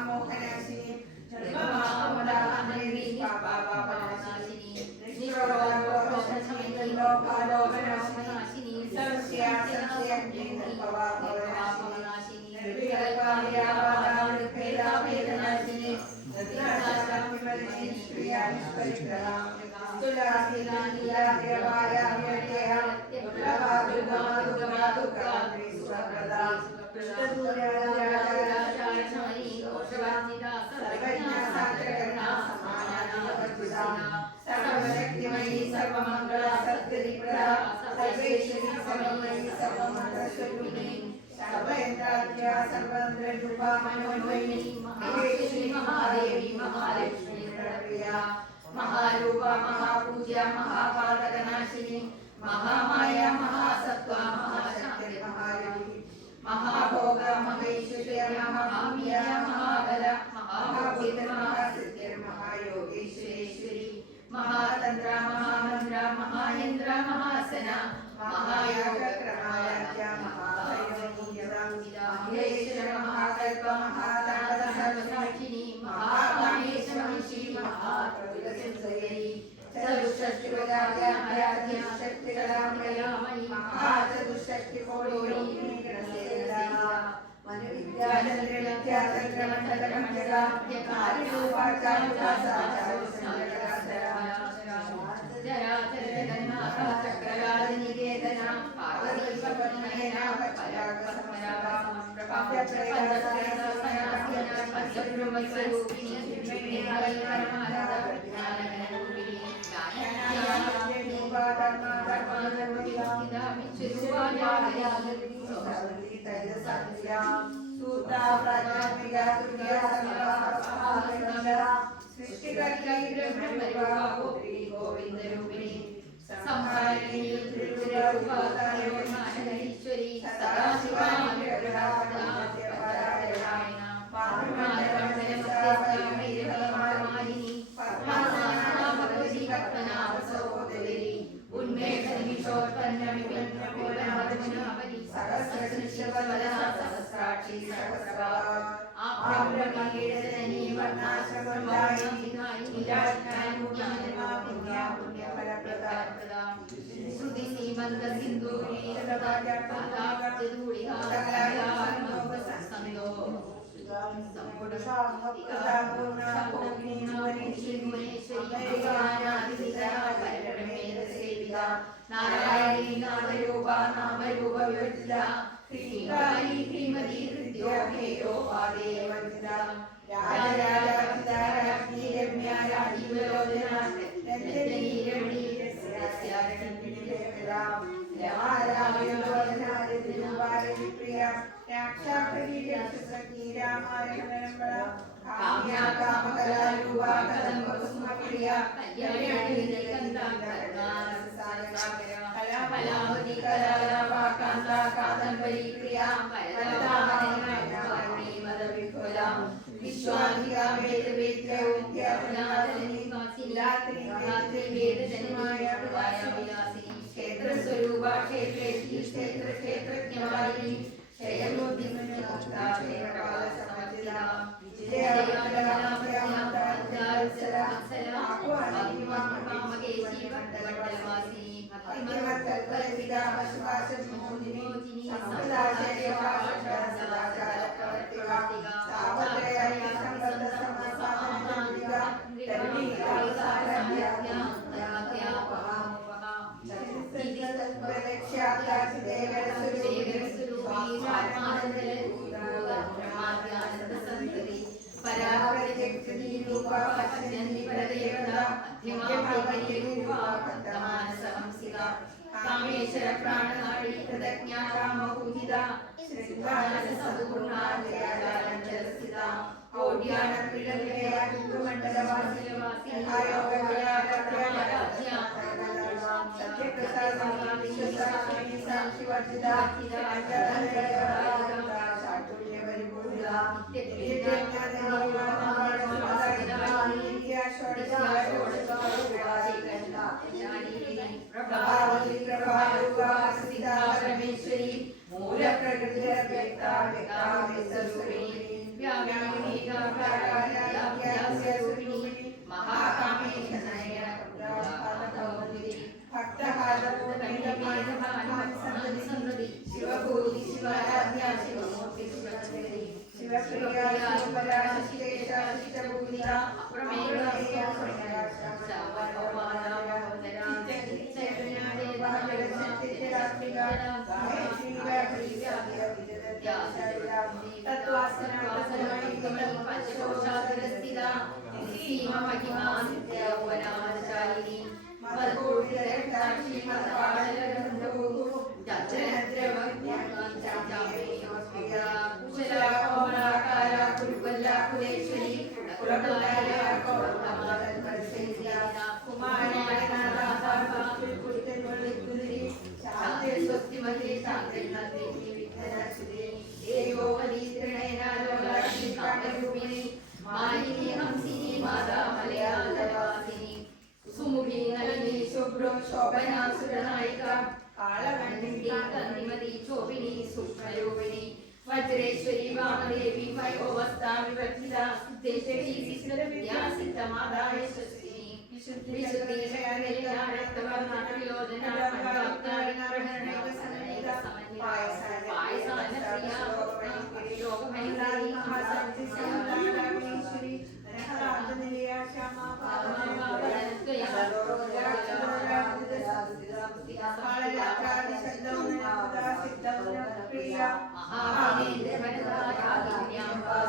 Mohanasi, സർവമംഗള സദ്ഗതിപ്രദ സർവേശ്വരി സർവമയി സർവമന്ത്രസ്വരൂപിണി സർവേന്ദ്രാദ്യ സർവതന്ത്രരൂപ മനോന്മയി മഹേശ്വരി മഹാദേവി മഹാലക്ഷ്മി പ്രിയ മഹാരൂപ മഹാപൂജ്യ മഹാപാതകനാശിനി മഹാമായ മഹാസത്വ മഹാശക്തി മഹാരവി മഹാഭോഗ മഹേശ്വര്യ മഹാവീര മഹാബല മഹാഭൂത മഹാസിദ്ധ മഹായോഗേശ്വരേശ്വരി മഹാതന്ത്ര മഹാമന്ത്ര മഹായന്ത്ര മഹാസന മഹായോഗ ക്രമാരാധ്യ മഹാഭൈരവീര മഹാകൽപ മഹാതാത സർവസാക്ഷിനി മഹാകാമേശ്വരി മഹാപ്രഭുതസംസയരി ചതുഷ്ഷഷ്ടിപദാര്യാമരാധ്യ ശക്തികലാമയാമയി മഹാചതുഷ്ഷഷ്ടികോടി ഗോവിന്ദരൂപിണി സംഹാരിണി ത്രിപുരൂപീശ്വരി സഹസ്രാക്ഷി നാരായണീ നാമരൂപ നാമരൂപ വിവർജിത ശ്രീകാരി ശ്രീമതി ഹൃദ്യോ ഹേയോ പാദേ വർജിത രാജരാജാജ്ഞി രമ്യ രാജീവലോചന രഞ്ജനീ രമണീ പ്രിയ കാമകലാരൂപ കദംബകുസുമപ്രിയ കലാവതി കലാകാന്ത കാദംബരി പ്രിയ മദവിഫുല വിശ്വാധിക വേദവേദ്യ ക്ഷേത്രസ്വരൂപ ക്ഷേത്രേശി ക്ഷേത്ര ക്ഷേത്രജ്ഞവാരിണി കാമേശ്വര പ്രാണനാടി പ്രജ്ഞാ കാമപൂജിത ശ്രീകാലസപൂർണാചലസ്ഥിത ഓഡ്യാന പ്രിയമണ്ഡലവാസി പരമേശ്വരി മൂലപ്രകൃതി ശിവഭൂതി ശിവാരാധ്യ ശിവമൂർത്തി ശിവചരി ശിവപ്രിയ ശിവപരാശിഷ്ടഭൂമിത തത്വാസന സുരനായിക കാളകണ്ഠി തന്നിമതി ചോപിനി സൂക്ഷ്മരൂപിണി വജ്രേശ്വരി വാമദേവി വയോവസ്ഥാ വിവർജിത സിദ്ധേശ്വരി വിദ്യാസിദ്ധമാതായ സ്വസ്തിനി വിശുദ്ധി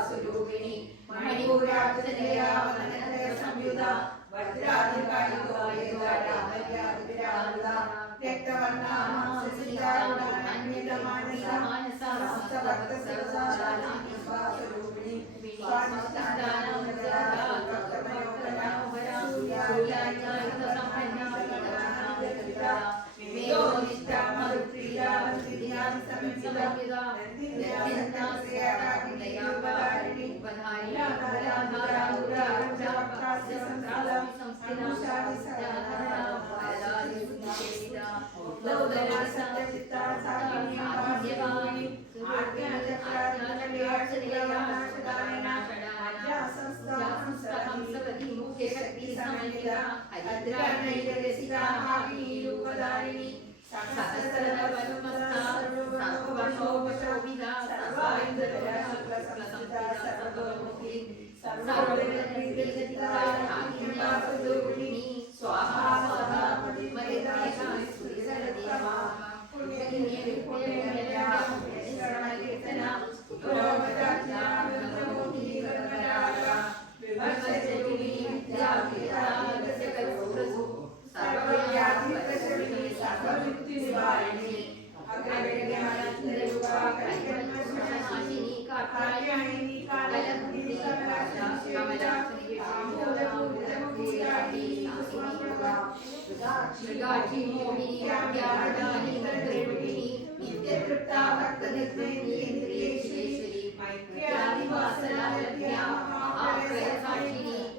സ്വരൂപിണി മണിപൂരാജനയാവനന്ദ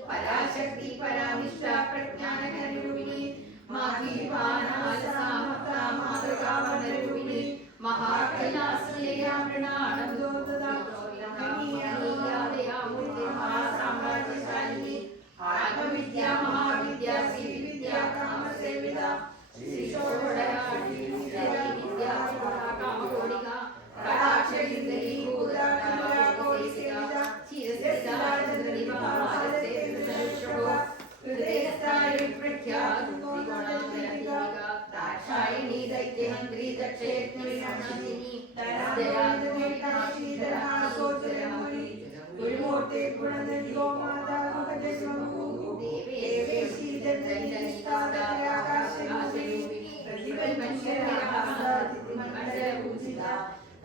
പരാശക്തി പരാമിഷ്ട പ്രജ്ഞാനരൂപിണി മാതൃകാവനരൂപിണി മഹാകൈലാസയാമൃണാനന്ദോദാമൂർത്തി ആത്മവിദ്യാ മഹാവിദ്യാ ശ്രീവിദ്യാ കാമസേവിത ശ്രീശോടരാ കാമകോടിക दाक्षायणी दैत्यमन्त्री दक्षयज्ञविनाशिनी गुरुमूर्ते गुणदयो माता देवेशी प्रतिबन्धूजिता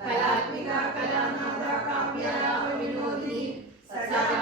कलात्मिका कलानादा काव्या विनोदिनी सदा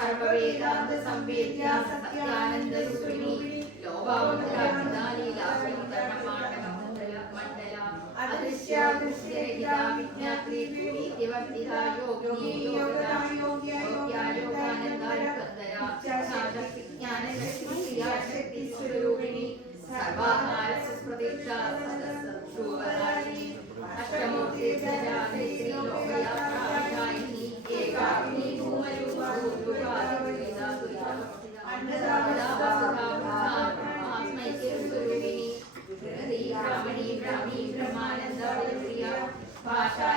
सर्ववेदांत संवेद्या सत्यानंद रूपिणी लोभामुद्रा अदृश्या दृश्यरहिता विज्ञात्री विवर्तिता योगिनी योगानंदारिपन्दरा शक्ति ज्ञान शक्ति स्वरूपिणी सर्वाधार प्रतीक्षा शुभदायिनी अष्टमूर्ति श्री लोकयात्रायिनी एकाग्नि भाषा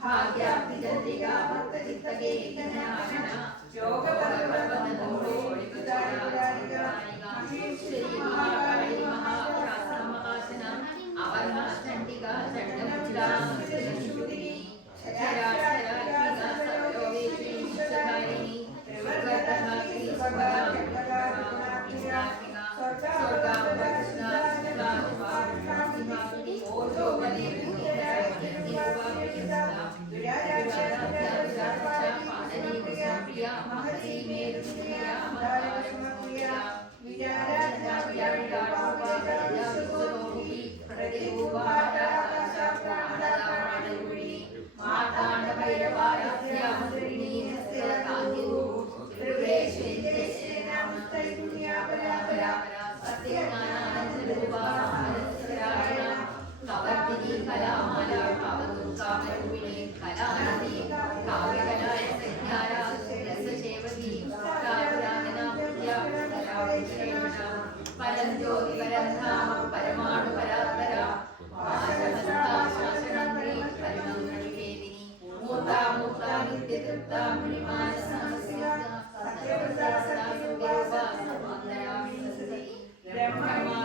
ഭാഗ്യാബ്ധിചന്ദ്രികാ ഭക്തചിത്തകേതനാശന മഹേശ്വരി മഹാകാളി മഹാപ്രാസ മഹാസന അവർണചണ്ഡിക ചണ്ഡമുണ്ഡാ ശ്രുതി ശരാശരാത്മിക സർവലോകേശ്വരീശ്വരാരിണി ത്രിവർഗതഹാത്രി സ്വർഗാത്മിക സ്വർഗാത്മിക ഓജോപദേവി കവർത്തിനി കലാമാല കാമരൂപിണി കലാനദി കാവ്യകലായ സജ്ഞാര രസചേവതി പരഞ്ജ്യോതി പരന്ധാമ പരമാണു പരാത്പര ശാസനന്ത്രി പരിമംഗളിവേദിനി മൂർത്താ മൂർത്താ നിത്യതൃപ്ത മുനിമാനസംസിത സത്യവ്രത സദാസുദേവ സർവാന്തരാമി സസതി ബ്രഹ്മമായ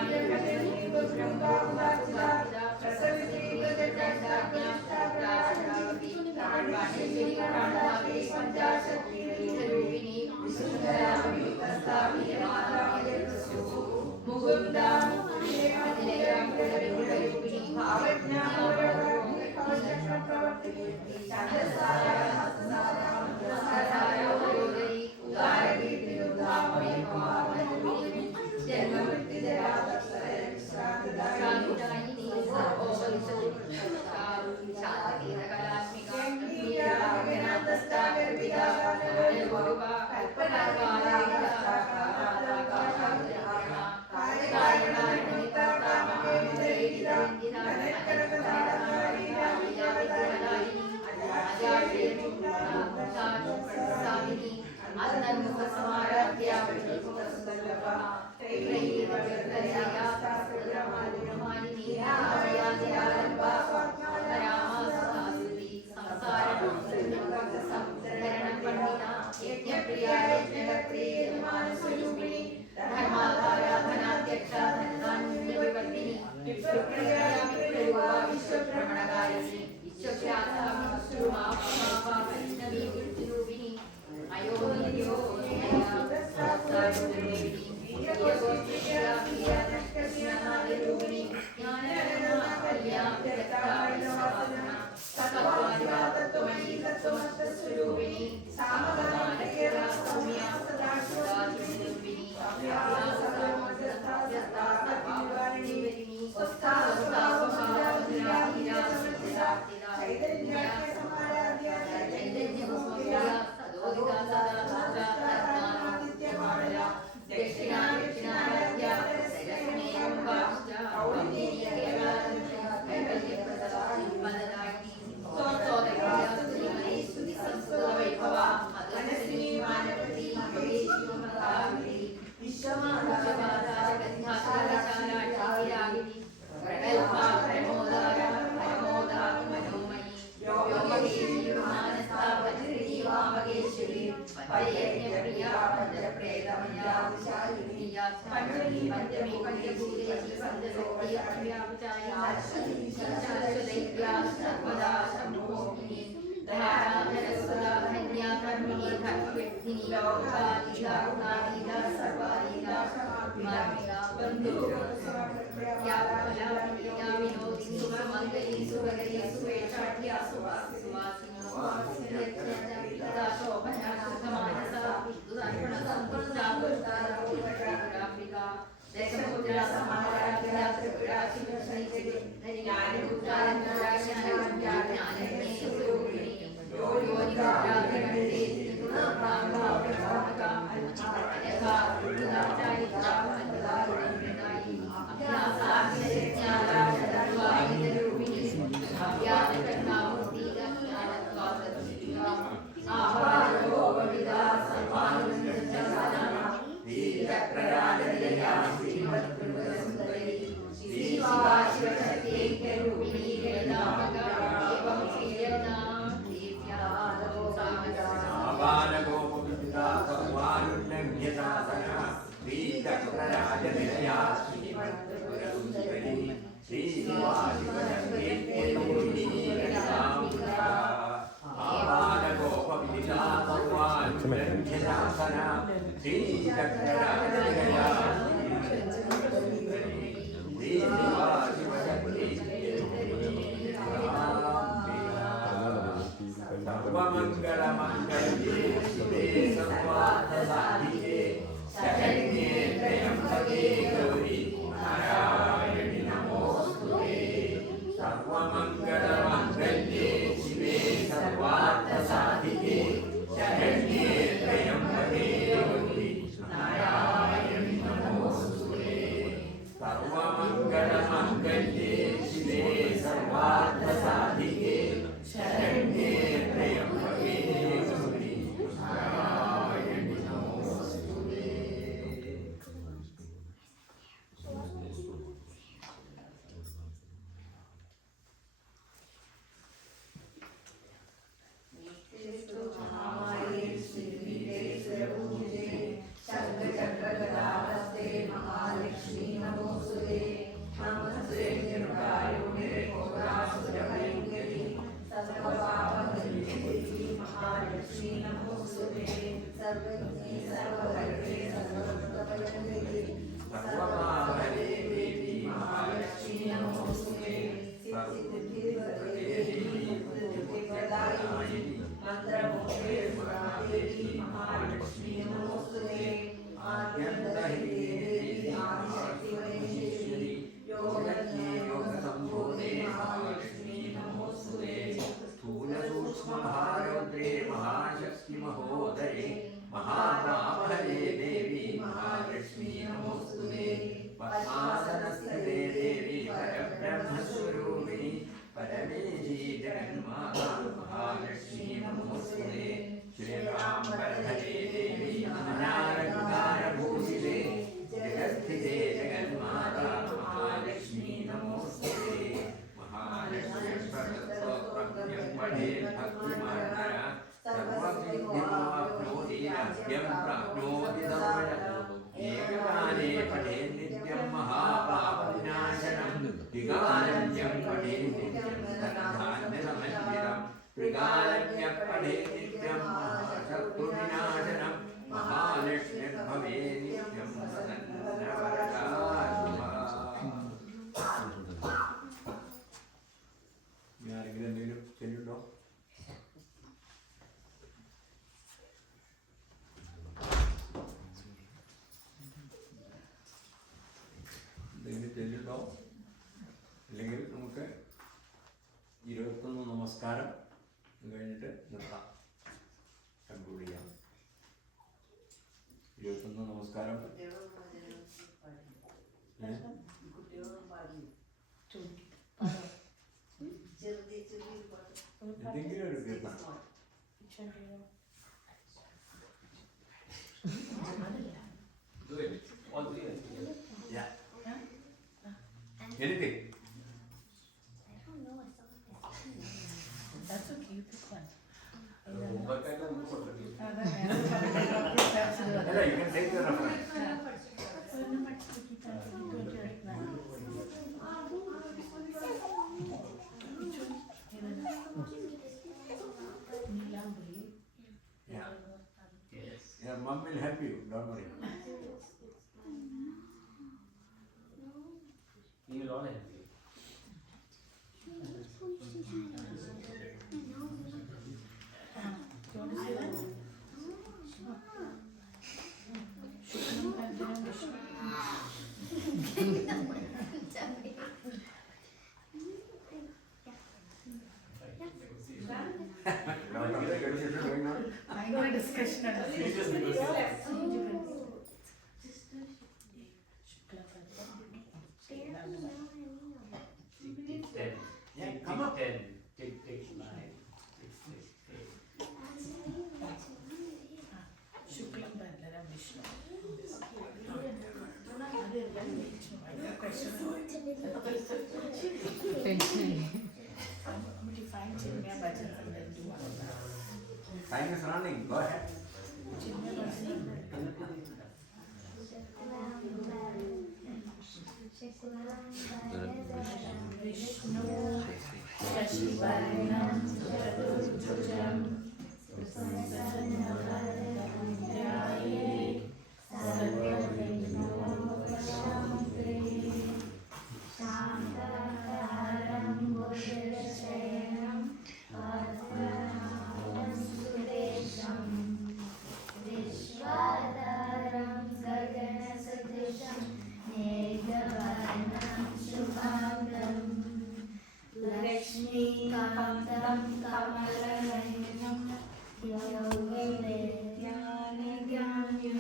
സർവമംഗളമംഗല്യേ ശിവേ സർവാർത്ഥസാധികേ ശരണ്യേ ത്രയംബകേ ഗൗരി നാരായണി നമോസ്തുതേ. സർവമംഗളമംഗല്യേ ശിവേ സർവാർത്ഥസാധികേ ശരണ്യേ ത്രയംബകേ ഗൗരി നാരായണി നമോസ്തുതേ. സർവമംഗളമംഗല്യേ ശിവേ സർവാർത്ഥസാധികേ ശരണ്യേ ത്രയംബകേ ഗൗരി നാരായണി നമോസ്തുതേ. ശംഖചക്രഗദാഹസ്തേ മഹാലക്ഷ്മീ നമോസ്തുതേ. നമസ്തേ നിർവാരുണ്യേ ഘോരാസുരഭയങ്കരി സർവപാപഹരിണി മഹാലക്ഷ്മീ നമോസ്തുതേ. സർവജ്ഞേ സർവഹരേ സർവഭക്തഭയങ്കരി സർവപാപഹരേ ദേവി മഹാലക്ഷ്മീ നമോസ്തുതേ. സിദ്ധിപ്രദായിനി മന്ത്രമോക്ഷേ ദേവി മഹാലക്ഷ്മീ നമോസ്തുതേ. ആദ്യന്തഹരി ദേവി ആദിശക്തി മഹേശ്വരി യോഗജ്ഞേ യോഗസംഭൂതേ മഹാലക്ഷ്മീ നമോസ്തുതേ. സ്ഥൂലസൂക്ഷ്മഭാരൗദ്രേ മഹാശക്തി മഹോദരേ മഹാപാപഹരേ ദേവി മഹാലക്ഷ്മീ നമോസ്തുതേ. പദ്മാസനസ്ഥിതേ ദേവി പരബ്രഹ്മസ്വരൂപിണി പരമേശി ജഗന്മാതാ മഹാലക്ഷ്മീ നമോസ്തുതേ. ശ്രീരാംബരധരേ ദേവി നാനാലങ്കാരഭൂഷിതേ ജഗസ്ഥിതേ ജഗന്മാതാ മഹാലക്ഷ്മീ നമോസ്തുതേ. മഹാലക്ഷ്മീ പഠേ ഭക്തിമാർഗര സർവസിദ്ധിമാപ്നോതി രാജ്യം പ്രാപ്നോതി ധർമ്മജം. ഏകകാലേ പഠേ നിത്യം മഹാപാപവിനാശനം ദ്വികാലം പഠേ നിത്യം ധനധാന്യസമന്വിതം ത്രികാലം പഠേ നിത്യം മഹാശത്രുവിനാശനം മഹാലക്ഷ്മിർഭവേ നിത്യം സദന്നവരദാ. ആരെങ്കിലും എന്തെങ്കിലും ചെല്ലുണ്ടോ? എന്തെങ്കിലും ചെല്ലുണ്ടോ? അല്ലെങ്കിൽ നമുക്ക് 21 നമസ്കാരം കഴിഞ്ഞിട്ട് നിർത്താം, കൺക്ലൂഡ് ചെയ്യാം. 21 നമസ്കാരം എന്തെങ്കിലും ഒരു കീർത്തനം. Do it. All three. Yeah. Anything. That's okay, you pick one. Homework ആയിട്ട് നമുക്ക് കൊടുക്കണം. അല്ല, you can take the reference. Yeah. Yes. Your mom will help you, don't worry. We will all help you. ഭയങ്കര discussion ആണ്. Serious negotiation. Tick, 10. Yeah, Tick, come tick, up. 10. Tick, tick, 9. Tick, tick, 8. ശുക്ലം ഭരതരം Vishnu. Time is running, go ahead. Vishnu ശശിവർണം ചതുർഭുജം പ്രസന്നവദനായ കാന്തം കമലനയനം യോഗവേദ്യാനഗ്രാമ്യം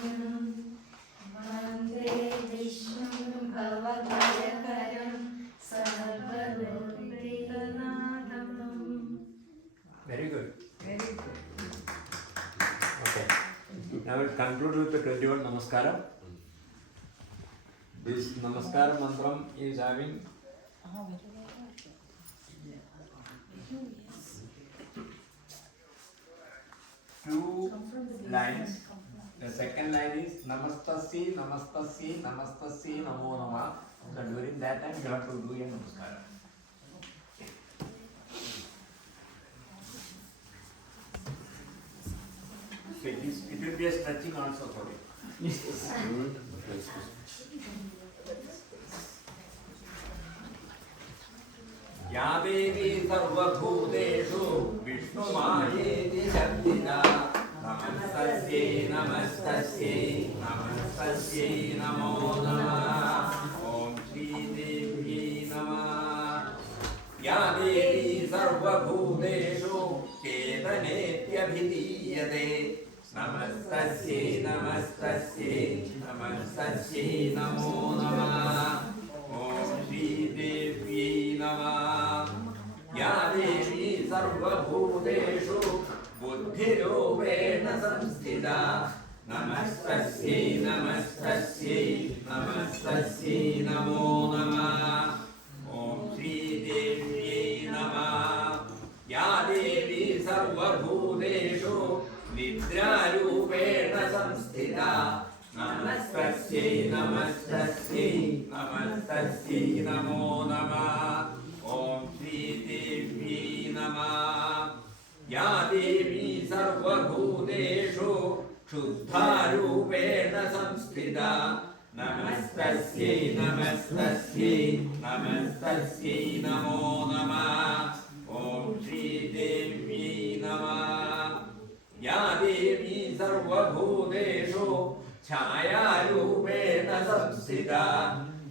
വന്ദേ വിഷ്ണും ഭവഭയകരം സർവലോകനാഥം. Very good. Okay. Now we'll conclude with the 21 Namaskaram. This Namaskara mantram is having two lines. The second line is Namastasya, Namastasya, Namastasya, Namo Namah. So during that time you have to do a Namaskara. So it will be a stretching also for it. या देवी सर्वभूतेषु विष्णुमायेति शक्तिदा नमस्तस्यै नमस्तस्यै नमस्तस्यै नमो नमः ॐ श्रीदेव्यै नमः या देवी सर्वभूतेषु चेतनेत्यभिधीयते नमस्तस्यै नमस्तस्यै नमस्तस्यै नमो नमः ॐ श्रीदेव्यै नमः या देवी सर्वभूतेषु बुद्धिरूपेण संस्थिता नमस्तस्यै नमस्तस्यै नमस्तस्यै नमो नमः ॐ श्रीदेव्यै नमः या देवी सर्वभूतेषु निद्रारूपेण संस्थिता नमस्तस्यै नमस्तस्यै नमस्तस्यै नमो नमः ॐ श्रीदेव्यै नमः या देवी सर्वभूतेषु शुद्धारूपेण संस्थिता नमस्तस्यै नमस्तस्यै नमस्तस्यै नमो नमः ॐ श्रीदेव्यै नमः या देवी सर्वभूतेषु छायारूपेण संस्थिता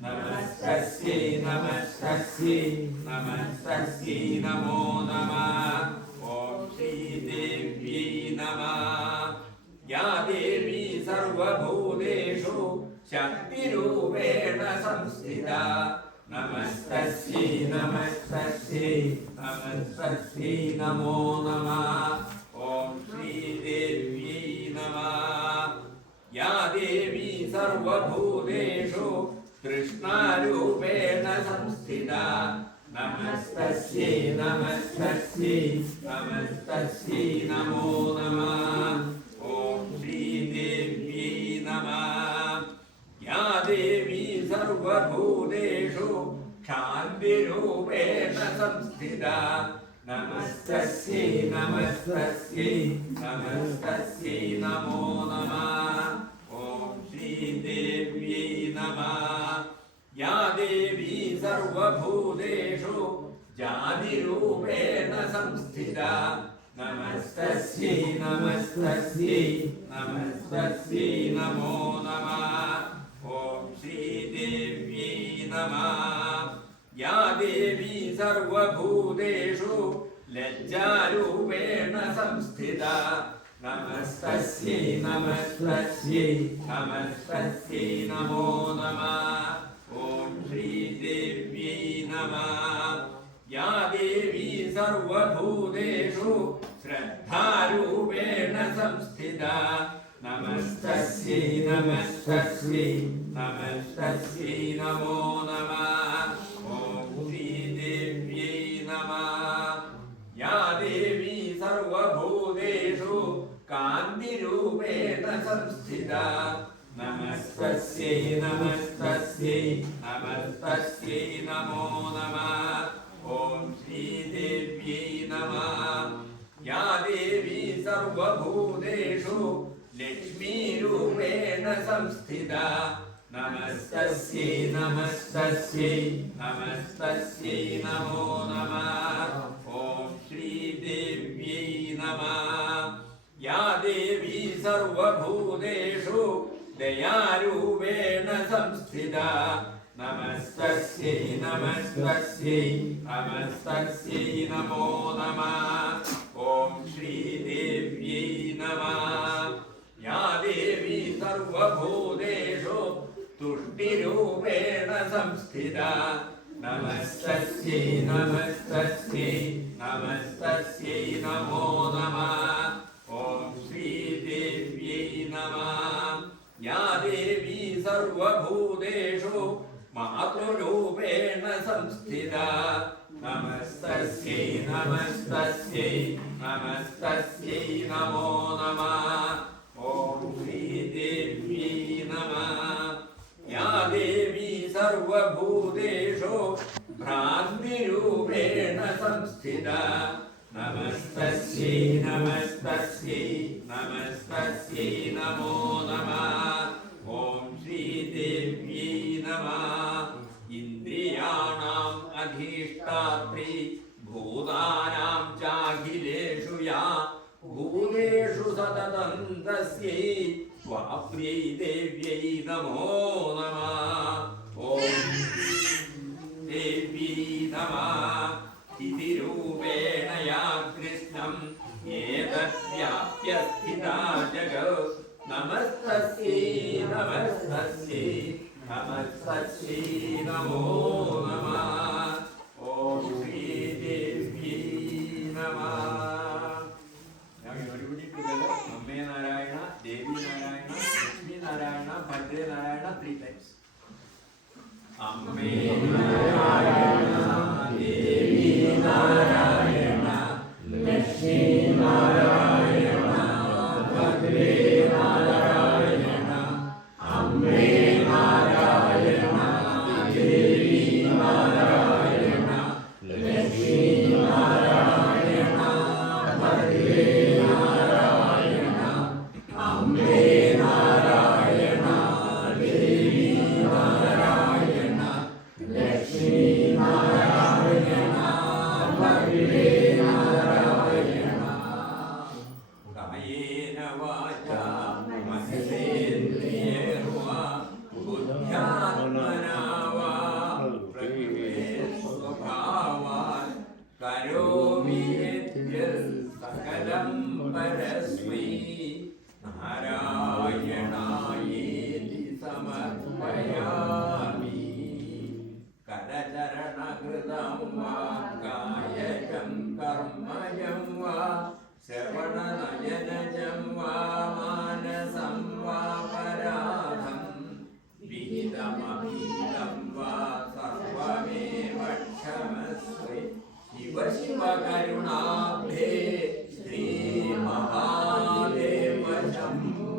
नमस्तस्यै नमस्तस्यै नमस्तस्यै नमो नमः ॐ श्रीदेव्यै नमः या देवी सर्वभूतेषु शक्तिरूपेण संस्थिता नमस्तस्यै नमस्तस्यै नमस्तस्यै नमो नमः ॐ श्रीदेव्यै नमः या देवी सर्वभूतेषु कृष्णारूपेण संस्थिता नमस्तस्यै नमस्तस्यै नमस्तस्यै नमो नमः ॐ श्रीदेव्यै नमः या देवी सर्वभूतेषु शान्तिरूपेण संस्थिता नमस्तस्यै नमस्तस्यै नमस्तस्यै नमो नमः ॐ श्रीदेव्यै नमः या देवी सर्वभूतेषु जातिरूपेण संस्थिता नमस्तस्यै नमस्तस्यै नमस्तस्यै नमो नमः ॐ श्रीदेव्यै नमः या देवी सर्वभूतेषु लज्जारूपेण संस्थिता नमस्तस्यै नमस्तस्यै नमस्तस्यै नमो नमः ॐ श्रीदेव्यै नमः या देवी सर्वभूतेषु श्रद्धारूपेण संस्थिता नमस्तस्यै नमस्तस्यै नमस्तस्यै नमो नमः ॐ श्रीदेव्यै नमः या देवी सर्वभूतेषु कान्तिरूपेण संस्थिता नमस्तस्यै नमस्तस्यै नमस्तस्यै नमो नमः ॐ श्रीदेव्यै नमः या देवी सर्वभूतेषु लक्ष्मीरूपेण संस्थिता नमस्तस्यै नमस्तस्यै नमस्तस्यै नमो नमः ॐ श्रीदेव्यै नमः या देवी सर्वभूतेषु दयारूपेण संस्थिता നമസ്തസ്യൈ നമസ്തസ്യൈ നമസ്തസ്യൈ നമോ നമഃ. ഓം ശ്രീദേവ്യൈ നമഃ. യാ ദേവി സർവഭൂതേഷു തുഷ്ടിരൂപേണ സംസ്ഥിതാ. നമസ്തസ്യൈ നമസ്തസ്യൈ നമസ്തസ്യൈ നമോ നമഃ. ഓം ശ്രീദേവ്യൈ നമഃ. യാ ദേവി സർവഭൂതേഷു മാതൃരൂപേണ സംസ്ഥിതാ. നമസ്തസ്യൈ നമസ്തസ്യൈ നമസ്തസ്യൈ നമോ നമഃ. ഓം ശ്രീദേവ്യൈ നമഃ. യാ ദേവി സർവഭൂതേഷു ഭ്രാന്തിരൂപേണ സംസ്ഥിതാ. നമസ്തസ്യൈ നമസ്തസ്യൈ നമസ്തസ്യൈ നമോ നമഃ. ഓം ശ്രീദേവ്യൈ നമഃ. ഇന്ദ്രിയാണാം അധീഷ്ഠാത്രി ഭൂതാനാം ചാഖിലേഷു യാ ഭൂതേഷു സതതം തസ്യൈ സ്വാപ്यै ദേവ്यै നമോ നമഃ. ഓം ദേവ്यै നമഃ. സ്ഥിതിരൂപേണ യാ കൃഷ്ണം ഏതദ്വ്യാപ്യ സ്ഥിതാ ജഗത്. നമസ്തസ്യൈ നമസ്തസ്യൈ നമസ്തസ്യൈ നമോ നമഃ. ഓം ശ്രീദേവ്യൈ നമഃ. everybody together. അമ്മേ നാരായണ, ദേവി നാരായണ, ലക്ഷ്മി നാരായണ, ഭദ്രേ നാരായണ 3 times. അമ്മേ നാരായണ, ദേവി നാരായണ, ലക്ഷ്മി നാരായണ, ഭദ്രേ നാരായണ. അമ്മേ നാരായണ, ദേവി നാരായണ, ലക്ഷ്മി നാരായണ, ഭദ്രേ നാരായണ. അമ്മേ നാരായണ, ദേവി നാരായണ, ലക്ഷ്മി നാരായണ, ഭദ്രേ നാരായണ. കായേന വാചാ മനസേന്ദ്രിയേർവാ ബുദ്ധ്യാത്മനാ വാ പ്രകൃതേ സ്വഭാവാൻ കരോമി യദ്യത് സകലം പരസ്മൈ നാരായണായേതി സമർപ്പയാമി. കരചരണകൃതം വാ കായകം കർമ്മയം വാ ശ്രവണനയനജം വാ മാനസം വാ പരാധം വിഹിതമഭീതം വാ സർവമേവ ക്ഷമസ്വ. ശിവ ശിവ കരുണാബ്ധേ ശ്രീ മഹാദേവ ശംഭോ.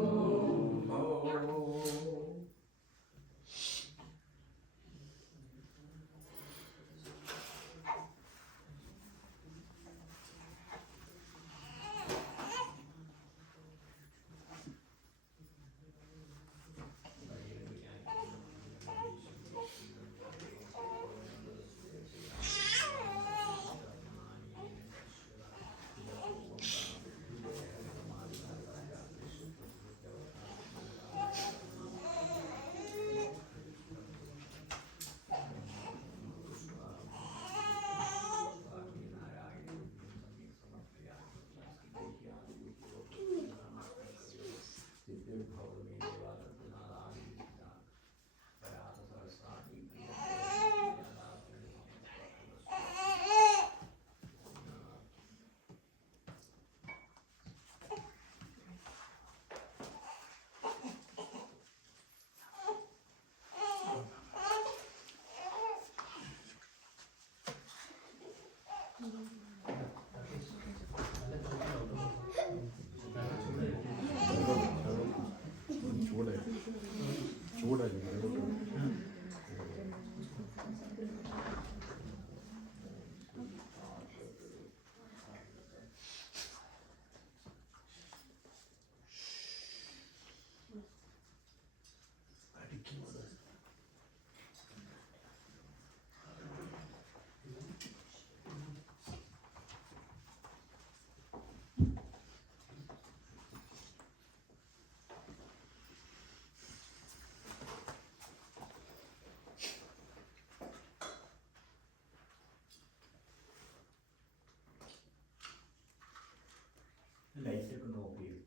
ഒന്ന് ഓഫ് ചെയ്യും.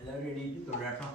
എല്ലാവരും എണീറ്റ് തൊഴാട്ടോ.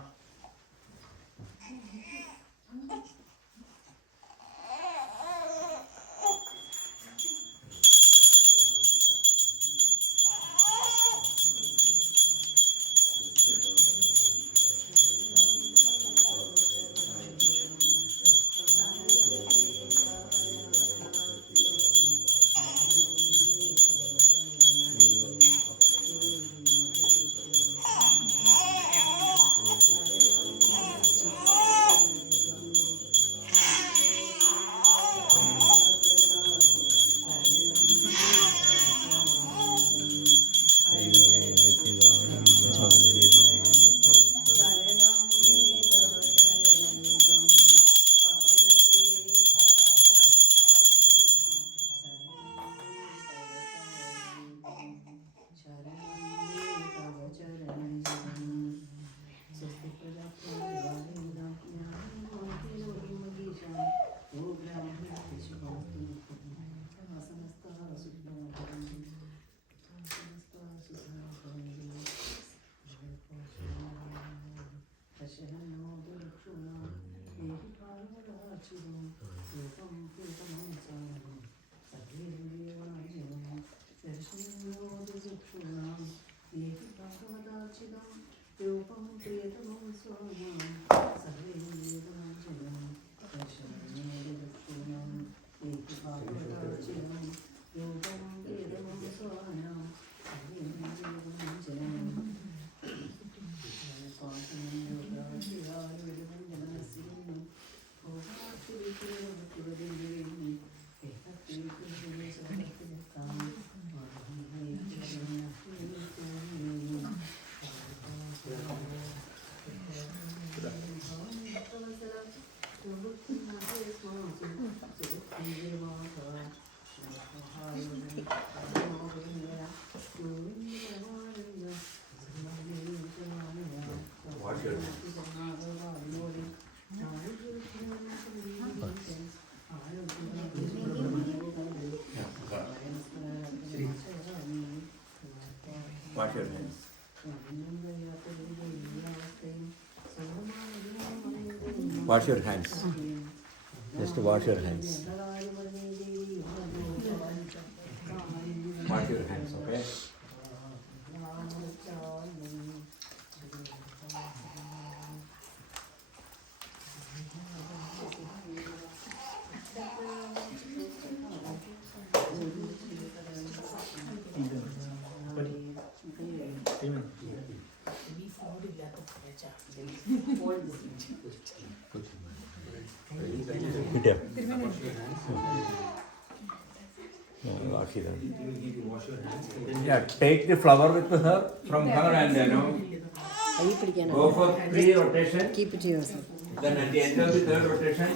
Wash your hands. Wash your hands. Just wash your hands. Wash your hands, okay? കിട്ടിയോ? Yeah, take the flower with her from her and go for 3 rotations. Keep it to yourself. Then at the end of the 3rd rotation,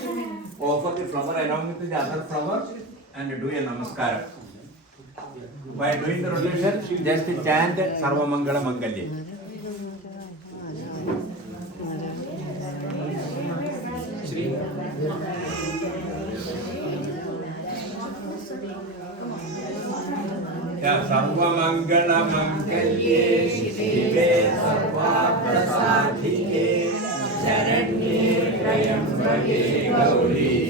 offer the flower along with the other flower and do a namaskara. By doing the rotation, just chant Sarva Mangala Mangalye. Sarva Mangala Mangalye Shive Sarvartha Sadhike Sharanye Trayambake Gauri